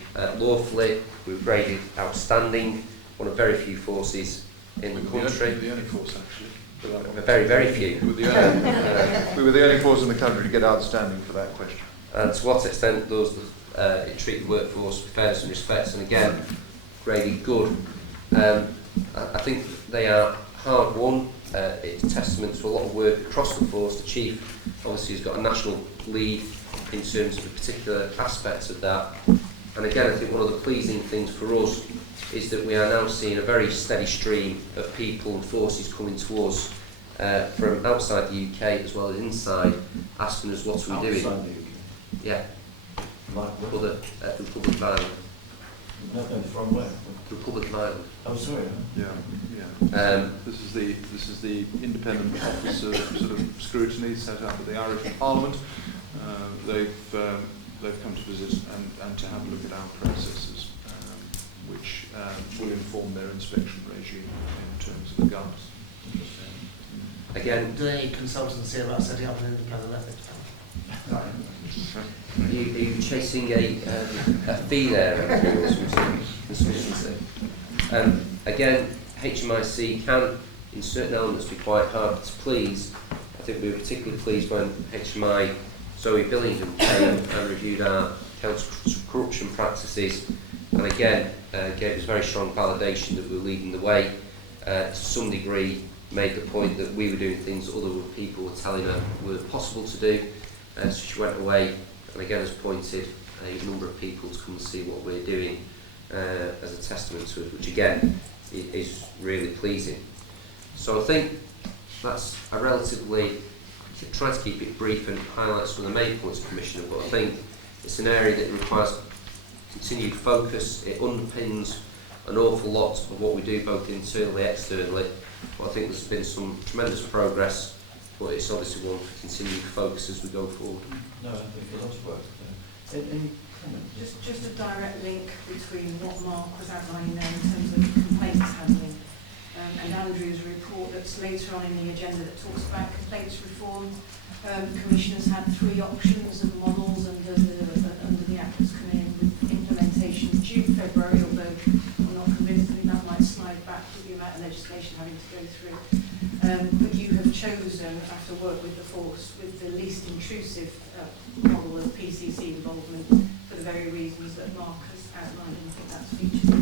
lawfully? We've rated outstanding, one of very few forces in the country. The only force, actually. Very, very few. We were the only force in the country to get outstanding for that question. And to what extent does it treat the workforce with fairness and respect? And again, graded good. I think they are hard won. it's testament to a lot of work across the force. The Chief obviously has got a national lead in terms of the particular aspects of that. And again, I think one of the pleasing things for us is that we are now seeing a very steady stream of people and forces coming to us from outside the UK as well as inside, asking us what are we doing. Outside the UK? Yeah, Like what? other Republic of Ireland. No, from where? Republic of Ireland. Oh, sorry. Yeah. This is the independent office of sort of scrutiny set up at the Irish Parliament. They've come to visit and to have a look at our processes, which will inform their inspection regime in terms of the guards. Again, Do they need consultancy about setting up an independent ethics panel? are you chasing a fee there or something? Again, HMIC can, in certain elements, be quite hard to please. I think we were particularly pleased when HMI Zoe Billingham came and reviewed our counter-corruption practices, and again gave us very strong validation that we were leading the way. To some degree, made the point that we were doing things that other people were telling her were possible to do. So she went away and again has appointed a number of people to come and see what we're doing as a testament to it, which again is really pleasing. So I think that's a relatively, try to keep it brief and highlight some of the main points, Commissioner, but I think it's an area that requires continued focus. It underpins an awful lot of what we do both internally and externally, but I think there's been some tremendous progress, but it's obviously one for continued focus as we go forward. No, I think a lot of work there. Any comments? Just a direct link between what Mark was outlining there in terms of complaints handling and Andrew's report that's later on in the agenda that talks about complaints reform. Commissioners had 3 options of models under the Act that's coming in with implementation due February, although I'm not convinced that that might slide back with the amount of legislation having to go through. But you have chosen, after work with the force, with the least intrusive model of PCC involvement for the very reasons that Mark has outlined, and I think that's featured in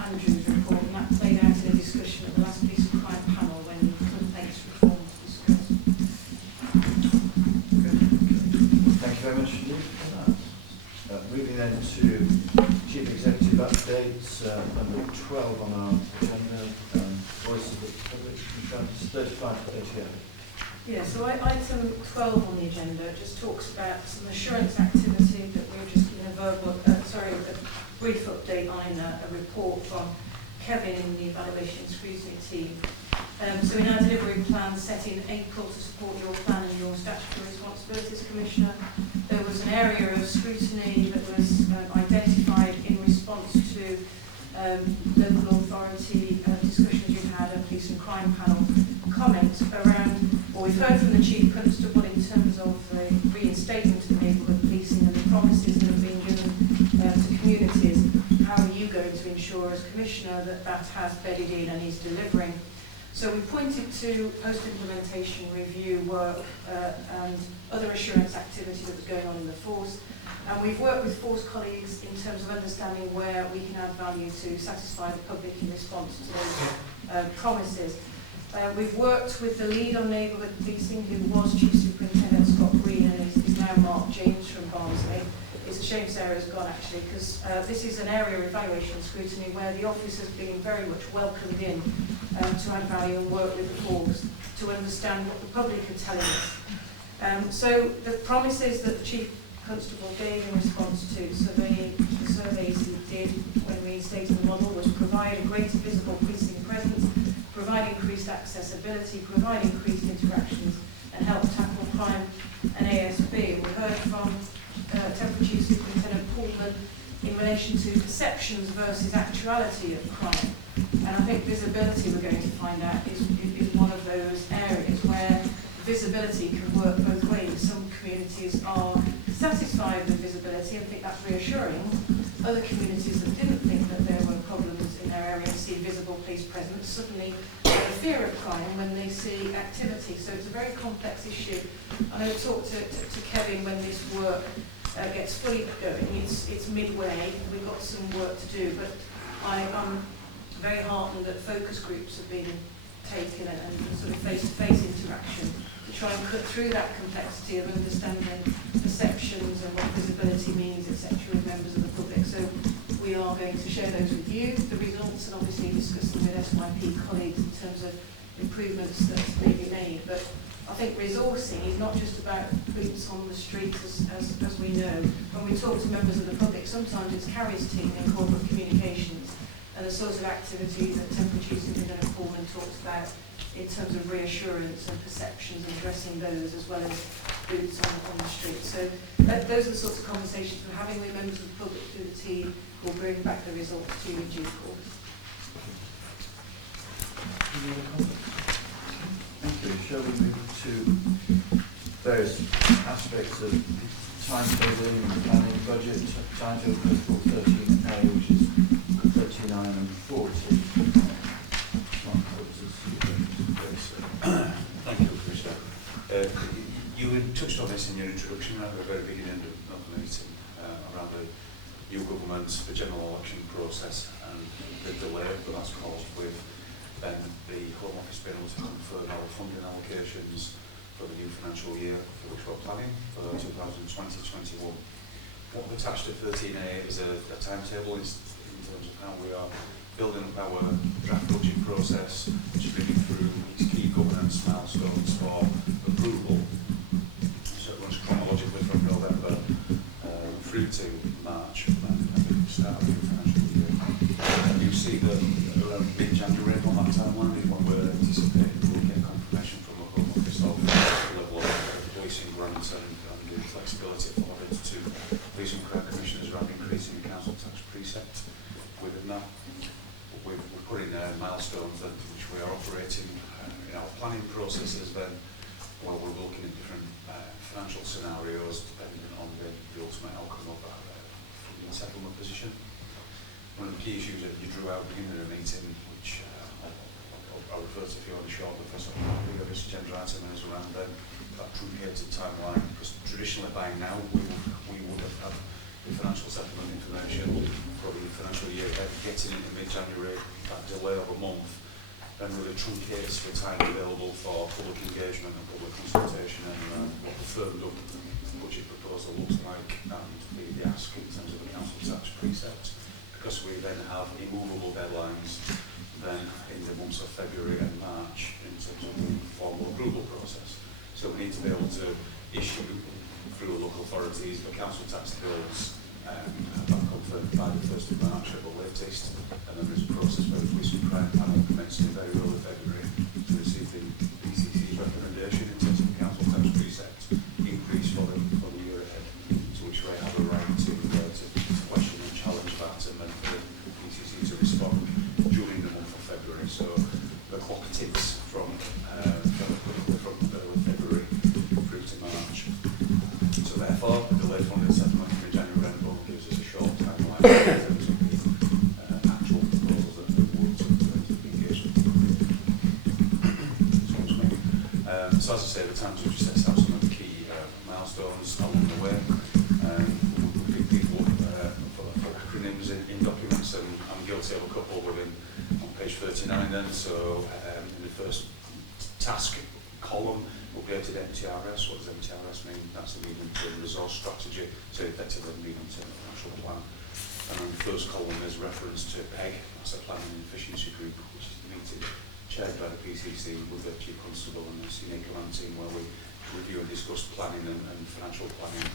Andrew's report, and that played out in a discussion at the last Peace and Crime panel when complaints reform was discussed. Thank you very much indeed for that. Moving then to Chief Executive updates, number 12 on our agenda, Voice of the Public, 35 to 88. Yeah, so item 12 on the agenda just talks about some assurance activity that we've just given a brief update on a report from Kevin in the evaluation scrutiny team. So in our delivery plan set in April to support your plan and your statutory responsibilities, Commissioner, there was an area of scrutiny that was identified in response to local authority discussions you've had at Peace and Crime panel comment around, or we've heard from the Chief Constable in terms of the reinstatement of neighbourhood policing and the promises that have been given to communities. How are you going to ensure as Commissioner that that has bedded in and is delivering? So we pointed to post-implementation review work and other assurance activity that was going on in the force. And we've worked with force colleagues in terms of understanding where we can add value to satisfy the public in response to those promises. We've worked with the lead on neighbourhood policing, who was Chief Superintendent Scott Green and is now Mark James from Barnsley. It's a shame Sarah's gone actually, because this is an area of evaluation and scrutiny where the office has been very much welcomed in to add value and work with the force to understand what the public are telling us. So the promises that the Chief Constable gave in response to the surveys he did when we reinstated the model was provide a greater visible policing presence, provide increased accessibility, provide increased interactions, and help tackle crime and ASB. We heard from Temporary Chief Superintendent Pullman in relation to perceptions versus actuality of crime. And I think visibility, we're going to find out, is one of those areas where visibility can work both ways. Some communities are satisfied with visibility and think that's reassuring. Other communities that didn't think that there were problems in their area and see visible police presence suddenly have a fear of crime when they see activity. So it's a very complex issue. And I talked to Kevin when this work gets fully going. It's midway. We've got some work to do, but I'm very heartened that focus groups have been taken and the sort of face-to-face interaction to try and cut through that complexity of understanding perceptions and what visibility means, etc., with members of the public. So we are going to share those with you, the results, and obviously discuss them with SYP colleagues in terms of improvements that may be made. But I think resourcing is not just about boots on the street, as we know. When we talk to members of the public, sometimes it's Carrie's team in corporate communications and the sorts of activities that Temperatures and Coleman talked about in terms of reassurance and perceptions and addressing those as well as boots on the street. So those are the sorts of conversations we're having with members of the public through the team. We'll bring back the results to you in due course. Any other comments? Thank you. Shall we move to various aspects of timetabling, planning, budget, timetable first of all 13A, which is 39 and 40. Thank you, Commissioner. You touched on this in your introduction at the very beginning of the meeting around the new government, the general election process and the delay that that's caused with then the Home Office being able to confirm our funding allocations for the new financial year for which we're planning for 2020-21. What we've attached to 13A is a timetable in terms of how we are building up our draft budget process, which is bringing through each key governance milestones for approval. So it runs chronologically from November through to March and the start of the financial year. And you see that around mid-January on that timeline is when we're anticipating we'll get confirmation from the Home Office of the level of policing grants and the flexibility afforded to police and crime commissioners around increasing the council tax precept within that. We're putting milestones that which we are operating in our planning processes then while we're looking at different financial scenarios depending on the ultimate outcome of that funding settlement position. One of the key issues that you drew out at the beginning of the meeting, which I'll refer to if you want to short, but first of all, the other agenda item is around that truncated timeline, because traditionally by now we would have had the financial settlement information for the financial year getting into mid-January, that delay of a month, then really truncates the time available for public engagement and public consultation and what the firmed up budget proposal looks like and the ask in terms of the council tax precept. Because we then have immovable deadlines then in the months of February and March in terms of the formal approval process. So we need to be able to issue through local authorities the council tax bills that confirmed by the 1st of March at the latest, and then there's a process where the police and crime panel commencing in very early February to receive the PCC's recommendation in terms of the council tax precept increase for the year ahead, to which they have a right to question and challenge that, and then for the PCC to respond during the month of February. So the clock ticks from early February through to March. So therefore, the delayed funding settlement from January and above gives us a short timeline in terms of the actual proposals that we would to engage with. So as I say, the times we've sets out some of the key milestones along the way. We pick people for acronyms in documents, and I'm guilty of a couple within on page 39 then. So in the first task column, updated MTRS. What does MTRS mean? That's the medium-term resource strategy, so effectively the medium-term financial plan. And then the first column is reference to PEG, that's a planning and efficiency group, which is the meeting chaired by the PCC with the Chief Constable and the Senior Command team, where we review and discuss planning and financial planning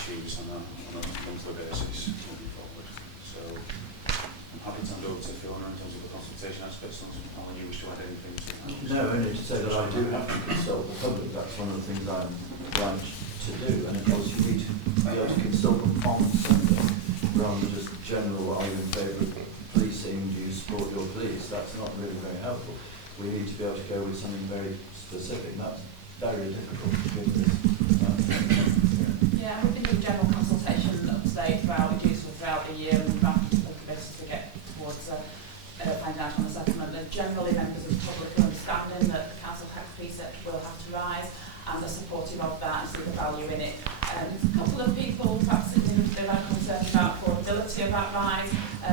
issues on a monthly basis moving forward. So I'm happy to hand over to Fiona in terms of the consultation aspects. Alan, you wish to add anything to that? No, only to say that I do have to consult the public. That's one of the things I'm obliged to do. And of course you need to be able to consult them on something rather than just general, are you in favour of policing, do you support your police? That's not really very helpful. We need to be able to go with something very specific. That's very difficult to do this. Yeah, we've been doing general consultation up to date throughout the year and back to the committee to get towards finding out on the settlement. And generally members of the public are understanding that the council tax precept will have to rise and are supportive of that and see the value in it. A couple of people perhaps they've had concerns about affordability of that rise,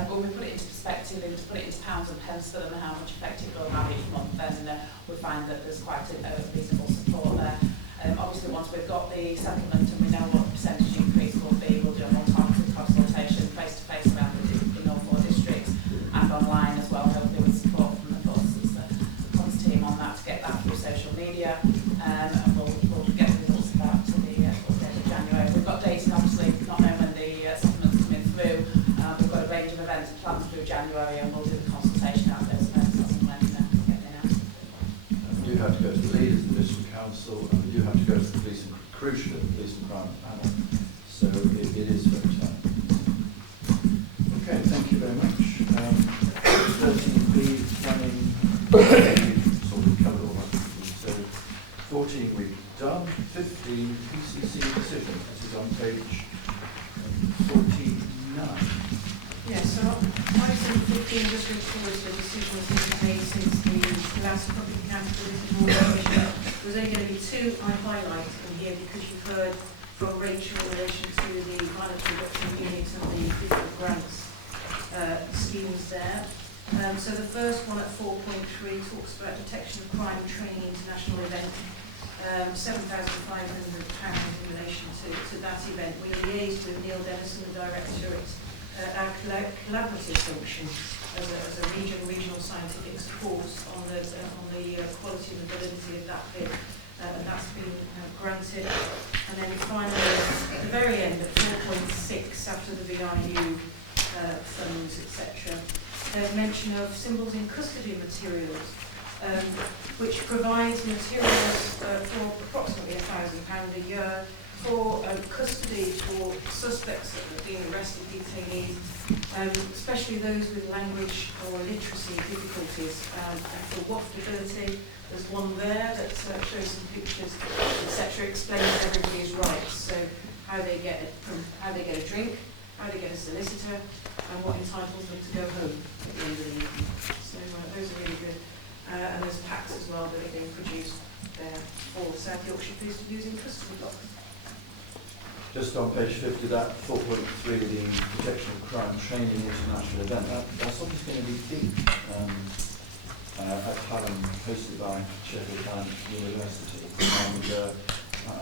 but we put it into perspective effective and to put it into pounds and pence for them and how much effect it will have each month, then we find that there's quite a reasonable support there. Obviously, once we've got the settlement and we know what the percentage increase will be, we'll do a more targeted consultation face-to-face around the North 4 districts and online as well, hopefully with support from the forces team on that to get that through social media, and we'll get the results of that to the January. We've got dates, obviously, not knowing when the settlement's coming through. We've got a range of events planned through January, and we'll do the consultation out those events as and when get the announcement. We do have to go to the leaders of the district council, and we do have to go to the police and crucially the police and crime panel. So it is very tight. Okay, thank you very much. 13B planning, we've sort of covered all that. So 14 we've done. 15 PCC decision. This is on page 49. Yes, so item 15 just records the decision that's been made since the last public accountability board measure. There's only going to be two I highlight in here because you've heard from Rachel in relation to the violence reduction unit and the different grants schemes there. So the first one at 4.3 talks about detection of crime training international event, £7,500 in relation to that event. We liaised with Neil Dennison, the director at our collaborative function as a regional scientific support on the quality and validity of that bid, and that's been granted. And then finally, at the very end, at 4.6, after the VIU funds, etc., there's mention of symbols in custody materials, which provides materials for approximately £1,000 a year for custody for suspects that have been arrested, detainees, especially those with language or literacy difficulties, and for waftability. There's one there that shows some pictures, etc., explains everybody's rights, so how they get a drink, how they get a solicitor, and what entitles them to go home at the end of the evening. So those are really good. And there's packs as well that are being produced there for South Yorkshire Police to use in custody blocks. Just on page 50, that 4.3, the protection of crime training international event, that's obviously going to be deep at Hallam, hosted by Sheffield University. And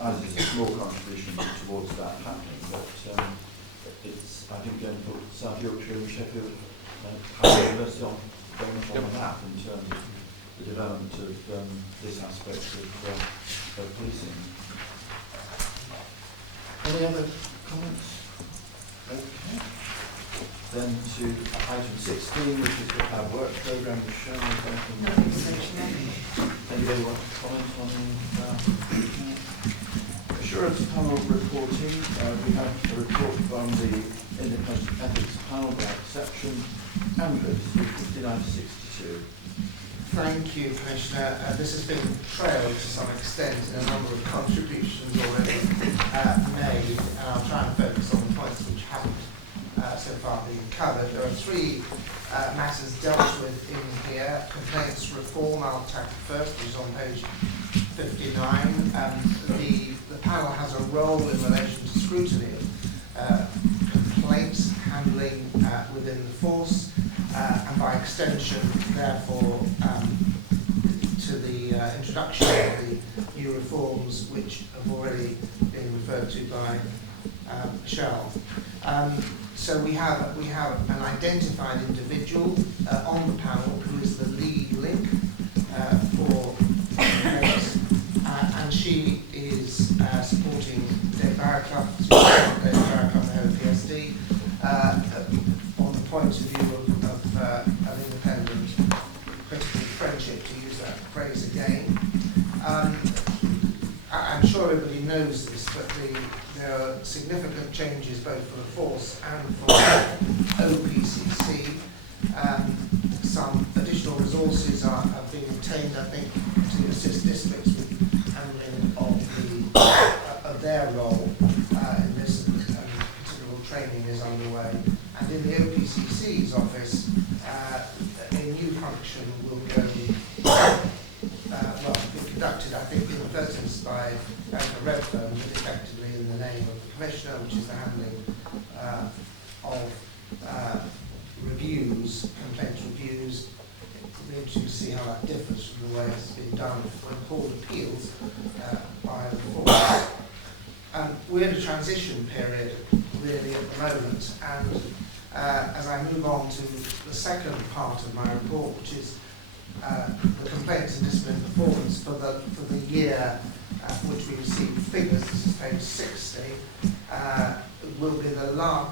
as is a small contribution towards that happening, but it's, I think, going to put South Yorkshire and Sheffield University on the map in terms of the development of this aspect of policing. Any other comments? Okay. Then to item 16, which is our work programme, which shown. Nothing to mention. Anybody want to comment on assurance panel reporting? We have a report from the Independent Ethics Panel by exception. Andrew, 59 to 62. Thank you, Commissioner. This has been trailed to some extent in a number of contributions already made, and I'll try and focus on the points which haven't so far been covered. There are three matters dealt with in here. Complaints reform, I'll tackle first, which is on page 59. The panel has a role in relation to scrutiny of complaints handling within the force, and by extension, therefore, to the introduction of the new reforms which have already been referred to by Michelle. So we have an identified individual on the panel who is the lead link for complaints, and she is supporting Dave Barraclough, the head of PSD, on the point of view of an independent critical friendship, to use that phrase again. I'm sure everybody knows this, but there are significant changes both for the force and for OPCC. Some additional resources have been obtained, I think, to assist districts with handling of their role in this, and considerable training is underway. And in the OPCC's office, a new function will be conducted, I think, in the first instance by Redfern, but effectively in the name of the Commissioner, which is the handling of reviews, complaints for called appeals by the force. We're in a transition period really at the moment, and as I move on to the second part of my report, which is the complaints and discipline performance for the year which we received figures, this is page 60, will be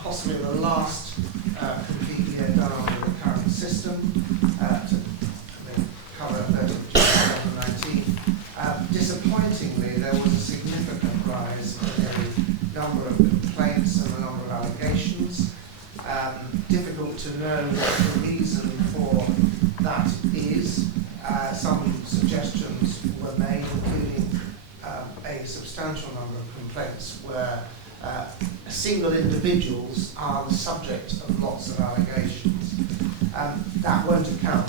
possibly the last complete year done under the current system to cover 2019. Disappointingly, there was a significant rise in the number of complaints and the number of allegations. Difficult to know what the reason for that is. Some suggestions were made, including a substantial number of complaints where single individuals are the subject of lots of allegations. That won't account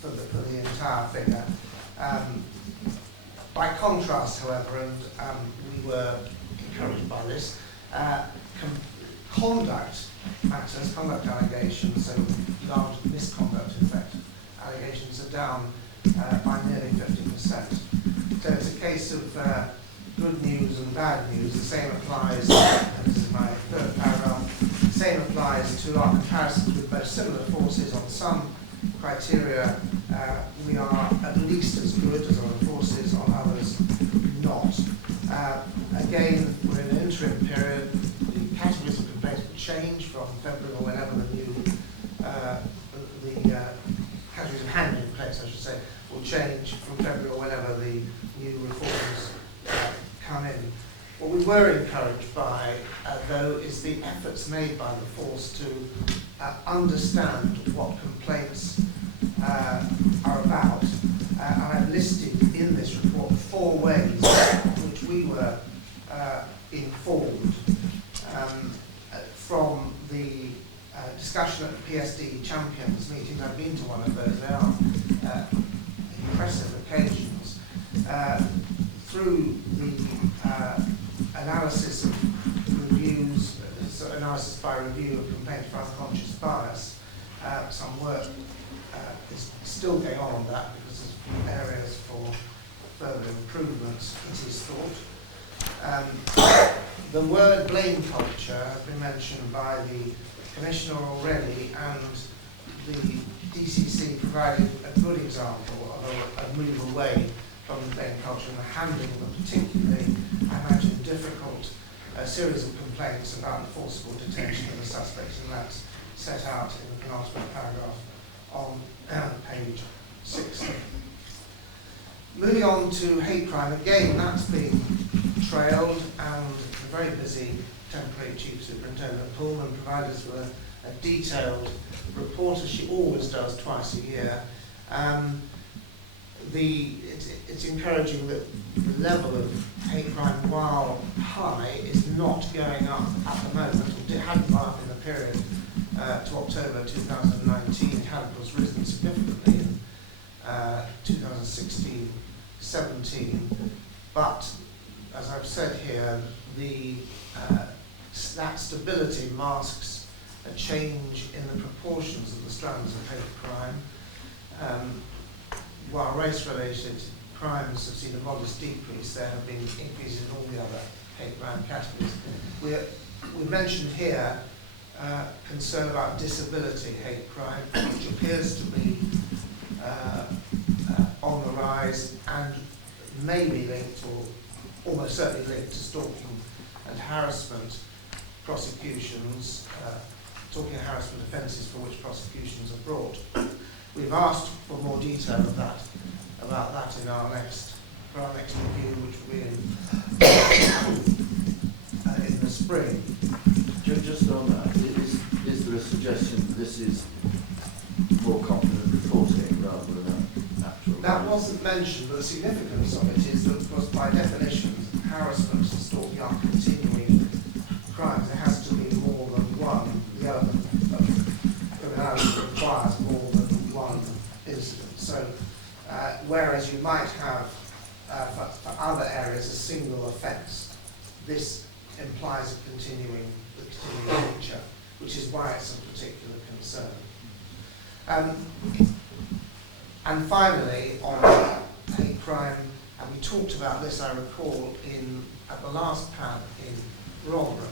for the entire figure. By contrast, however, and we were encouraged by this, conduct matters, conduct allegations, so large misconduct in fact, allegations are down by nearly 50%. So it's a case of good news and bad news. The same applies, and this is my third paragraph, the same applies to our comparisons with both similar forces. On some criteria, we are at least as good as other forces, on others not. Again, we're in an interim period. The categories of complaints will change from February or whenever the new categories of handling complaints, I should say, will change from February or whenever the new reforms come in. What we were encouraged by, though, is the efforts made by the force to understand what complaints are about. And I've listed in this report 4 ways in which we were informed from the discussion at the PSD Champions meetings. I've been to one of those. They are impressive occasions. Through the analysis of reviews, analysis by review of complaints for unconscious bias, some work is still going on that because there's areas for further improvements, it is thought. The word blame culture has been mentioned by the Commissioner already, and the DCC provided a good example of a move away from the blame culture and the handling of a particularly, I imagine, difficult series of complaints about the forcible detention of the suspects, and that's set out in the penultimate paragraph on page 60. Moving on to hate crime, again, that's been trailed, and the very busy temporary Chief Superintendent Pullman provided us with a detailed report, as she always does twice a year. It's encouraging that the level of hate crime, while high, is not going up at the moment. It hadn't gone up in the period to October 2019. It had, of course, risen significantly in 2016, 17. But, as I've said here, that stability masks a change in the proportions of the strands of hate crime. While race-related crimes have seen a modest decrease, there have been increases in all the other hate crime categories. We mentioned here concern about disability hate crime, which appears to be on the rise and may be linked, or almost certainly linked, to stalking and harassment prosecutions, stalking and harassment offences for which prosecutions are brought. We've asked for more detail about that in our next review, which will be in the spring. Just on that, is there a suggestion that this is more confident reporting rather than actual? That wasn't mentioned, but the significance of it is that, of course, by definition, harassment and stalking are continuing crimes. There has to be more than one. The element of criminality requires more than one incident. So, whereas you might have, for other areas, a single offence, this implies a continuing nature, which is why it's a particular concern. And finally, on hate talked about this, I recall, at the last PAN in Rotherham,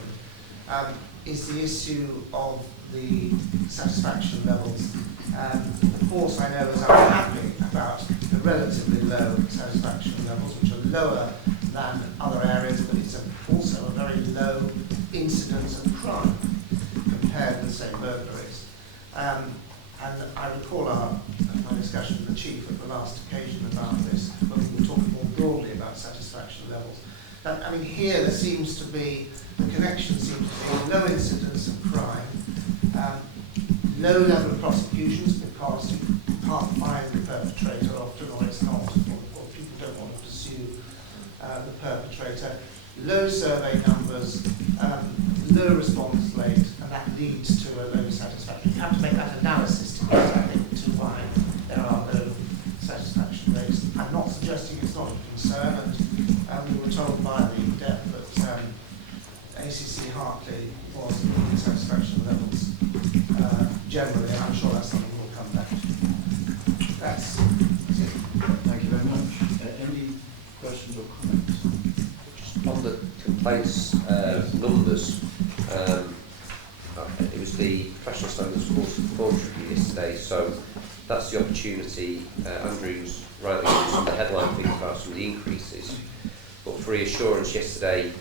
is the issue of the satisfaction levels. The force, I know, is unhappy about the relatively low satisfaction levels, which are lower than other areas, but it's also a very low incidence of crime compared with, say, burglaries. And I recall my discussion with the Chief at the last occasion about this, when we were talking more broadly about satisfaction levels. I mean, here there seems to be, the connection seems to be low incidence of crime, low level of prosecutions because you can't find the perpetrator often, or it's not, or people don't want to pursue the perpetrator, low survey numbers, low response rate, and that leads to a low satisfaction. You have to make that analysis to get, I think, to why there are low satisfaction rates. I'm not suggesting it's not a concern, and we were told by the DEP that ACC Hartley was looking at satisfaction levels generally, and I'm sure that's something we'll come back to. That's it. Thank you very much. Any questions or comments? On the complaints numbers, it was the professional standards course performance review yesterday, so that's the opportunity. Andrew's rightly given some of the headline figures about some of the increases, but for reassurance, yesterday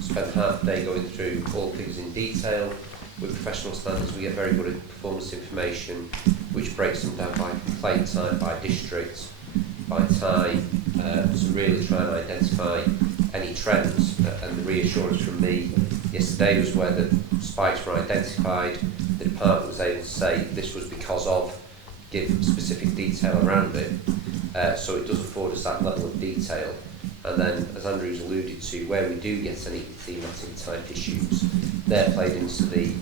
spent half a day going through all figures in detail. With professional standards, we get very good performance information, which breaks them down by complaint type, by district, by time, to really try and identify any trends. And the reassurance from me yesterday was where the spikes were identified, the department was able to say this was because of, give specific detail around it. So it does afford us that level of detail. And then, as Andrew's alluded to, where we do get any thematic type issues, they're played into the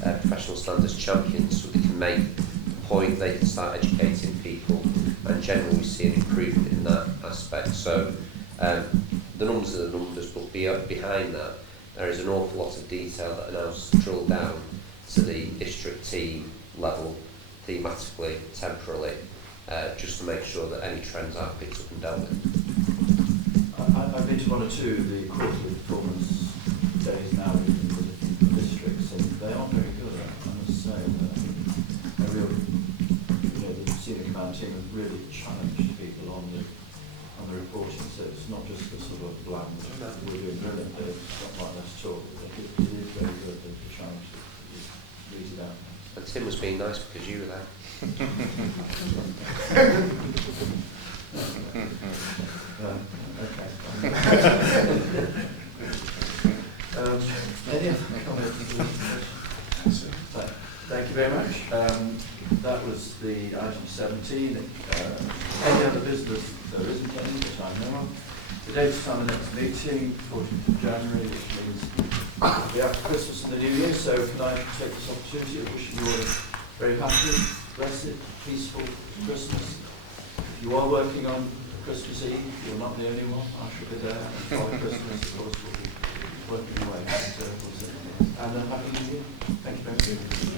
professional standards champions, so they can make the point, they can start educating people, and generally we see an improvement in that aspect. So the numbers are the numbers, but behind that there is an awful lot of detail that are now drilled down to the district team level, thematically, temporally, just to make sure that any trends are picked up and dealt with. I've been to one or two of the quarterly performance days now in the districts, and they are very good. I must say that a real, the senior command team have really challenged people on the reporting. So it's not just the sort of bland, we're doing brilliant, it's not like let's talk. It is very good, the challenge that reads it out. And Tim was being nice because you were there. Okay. Any other comments? Thank you very much. That was the item 17. Any other business? There isn't any that I know of. The date of the next meeting, 14th of January, which means it'll be after Christmas and the New Year. So can I take this opportunity of wishing you all a very happy, blessed, peaceful Christmas. If you are working on Christmas Eve, you're not the only one. I shall be there. And Father Christmas, of course, will be working away. And a happy New Year. Thank you very much.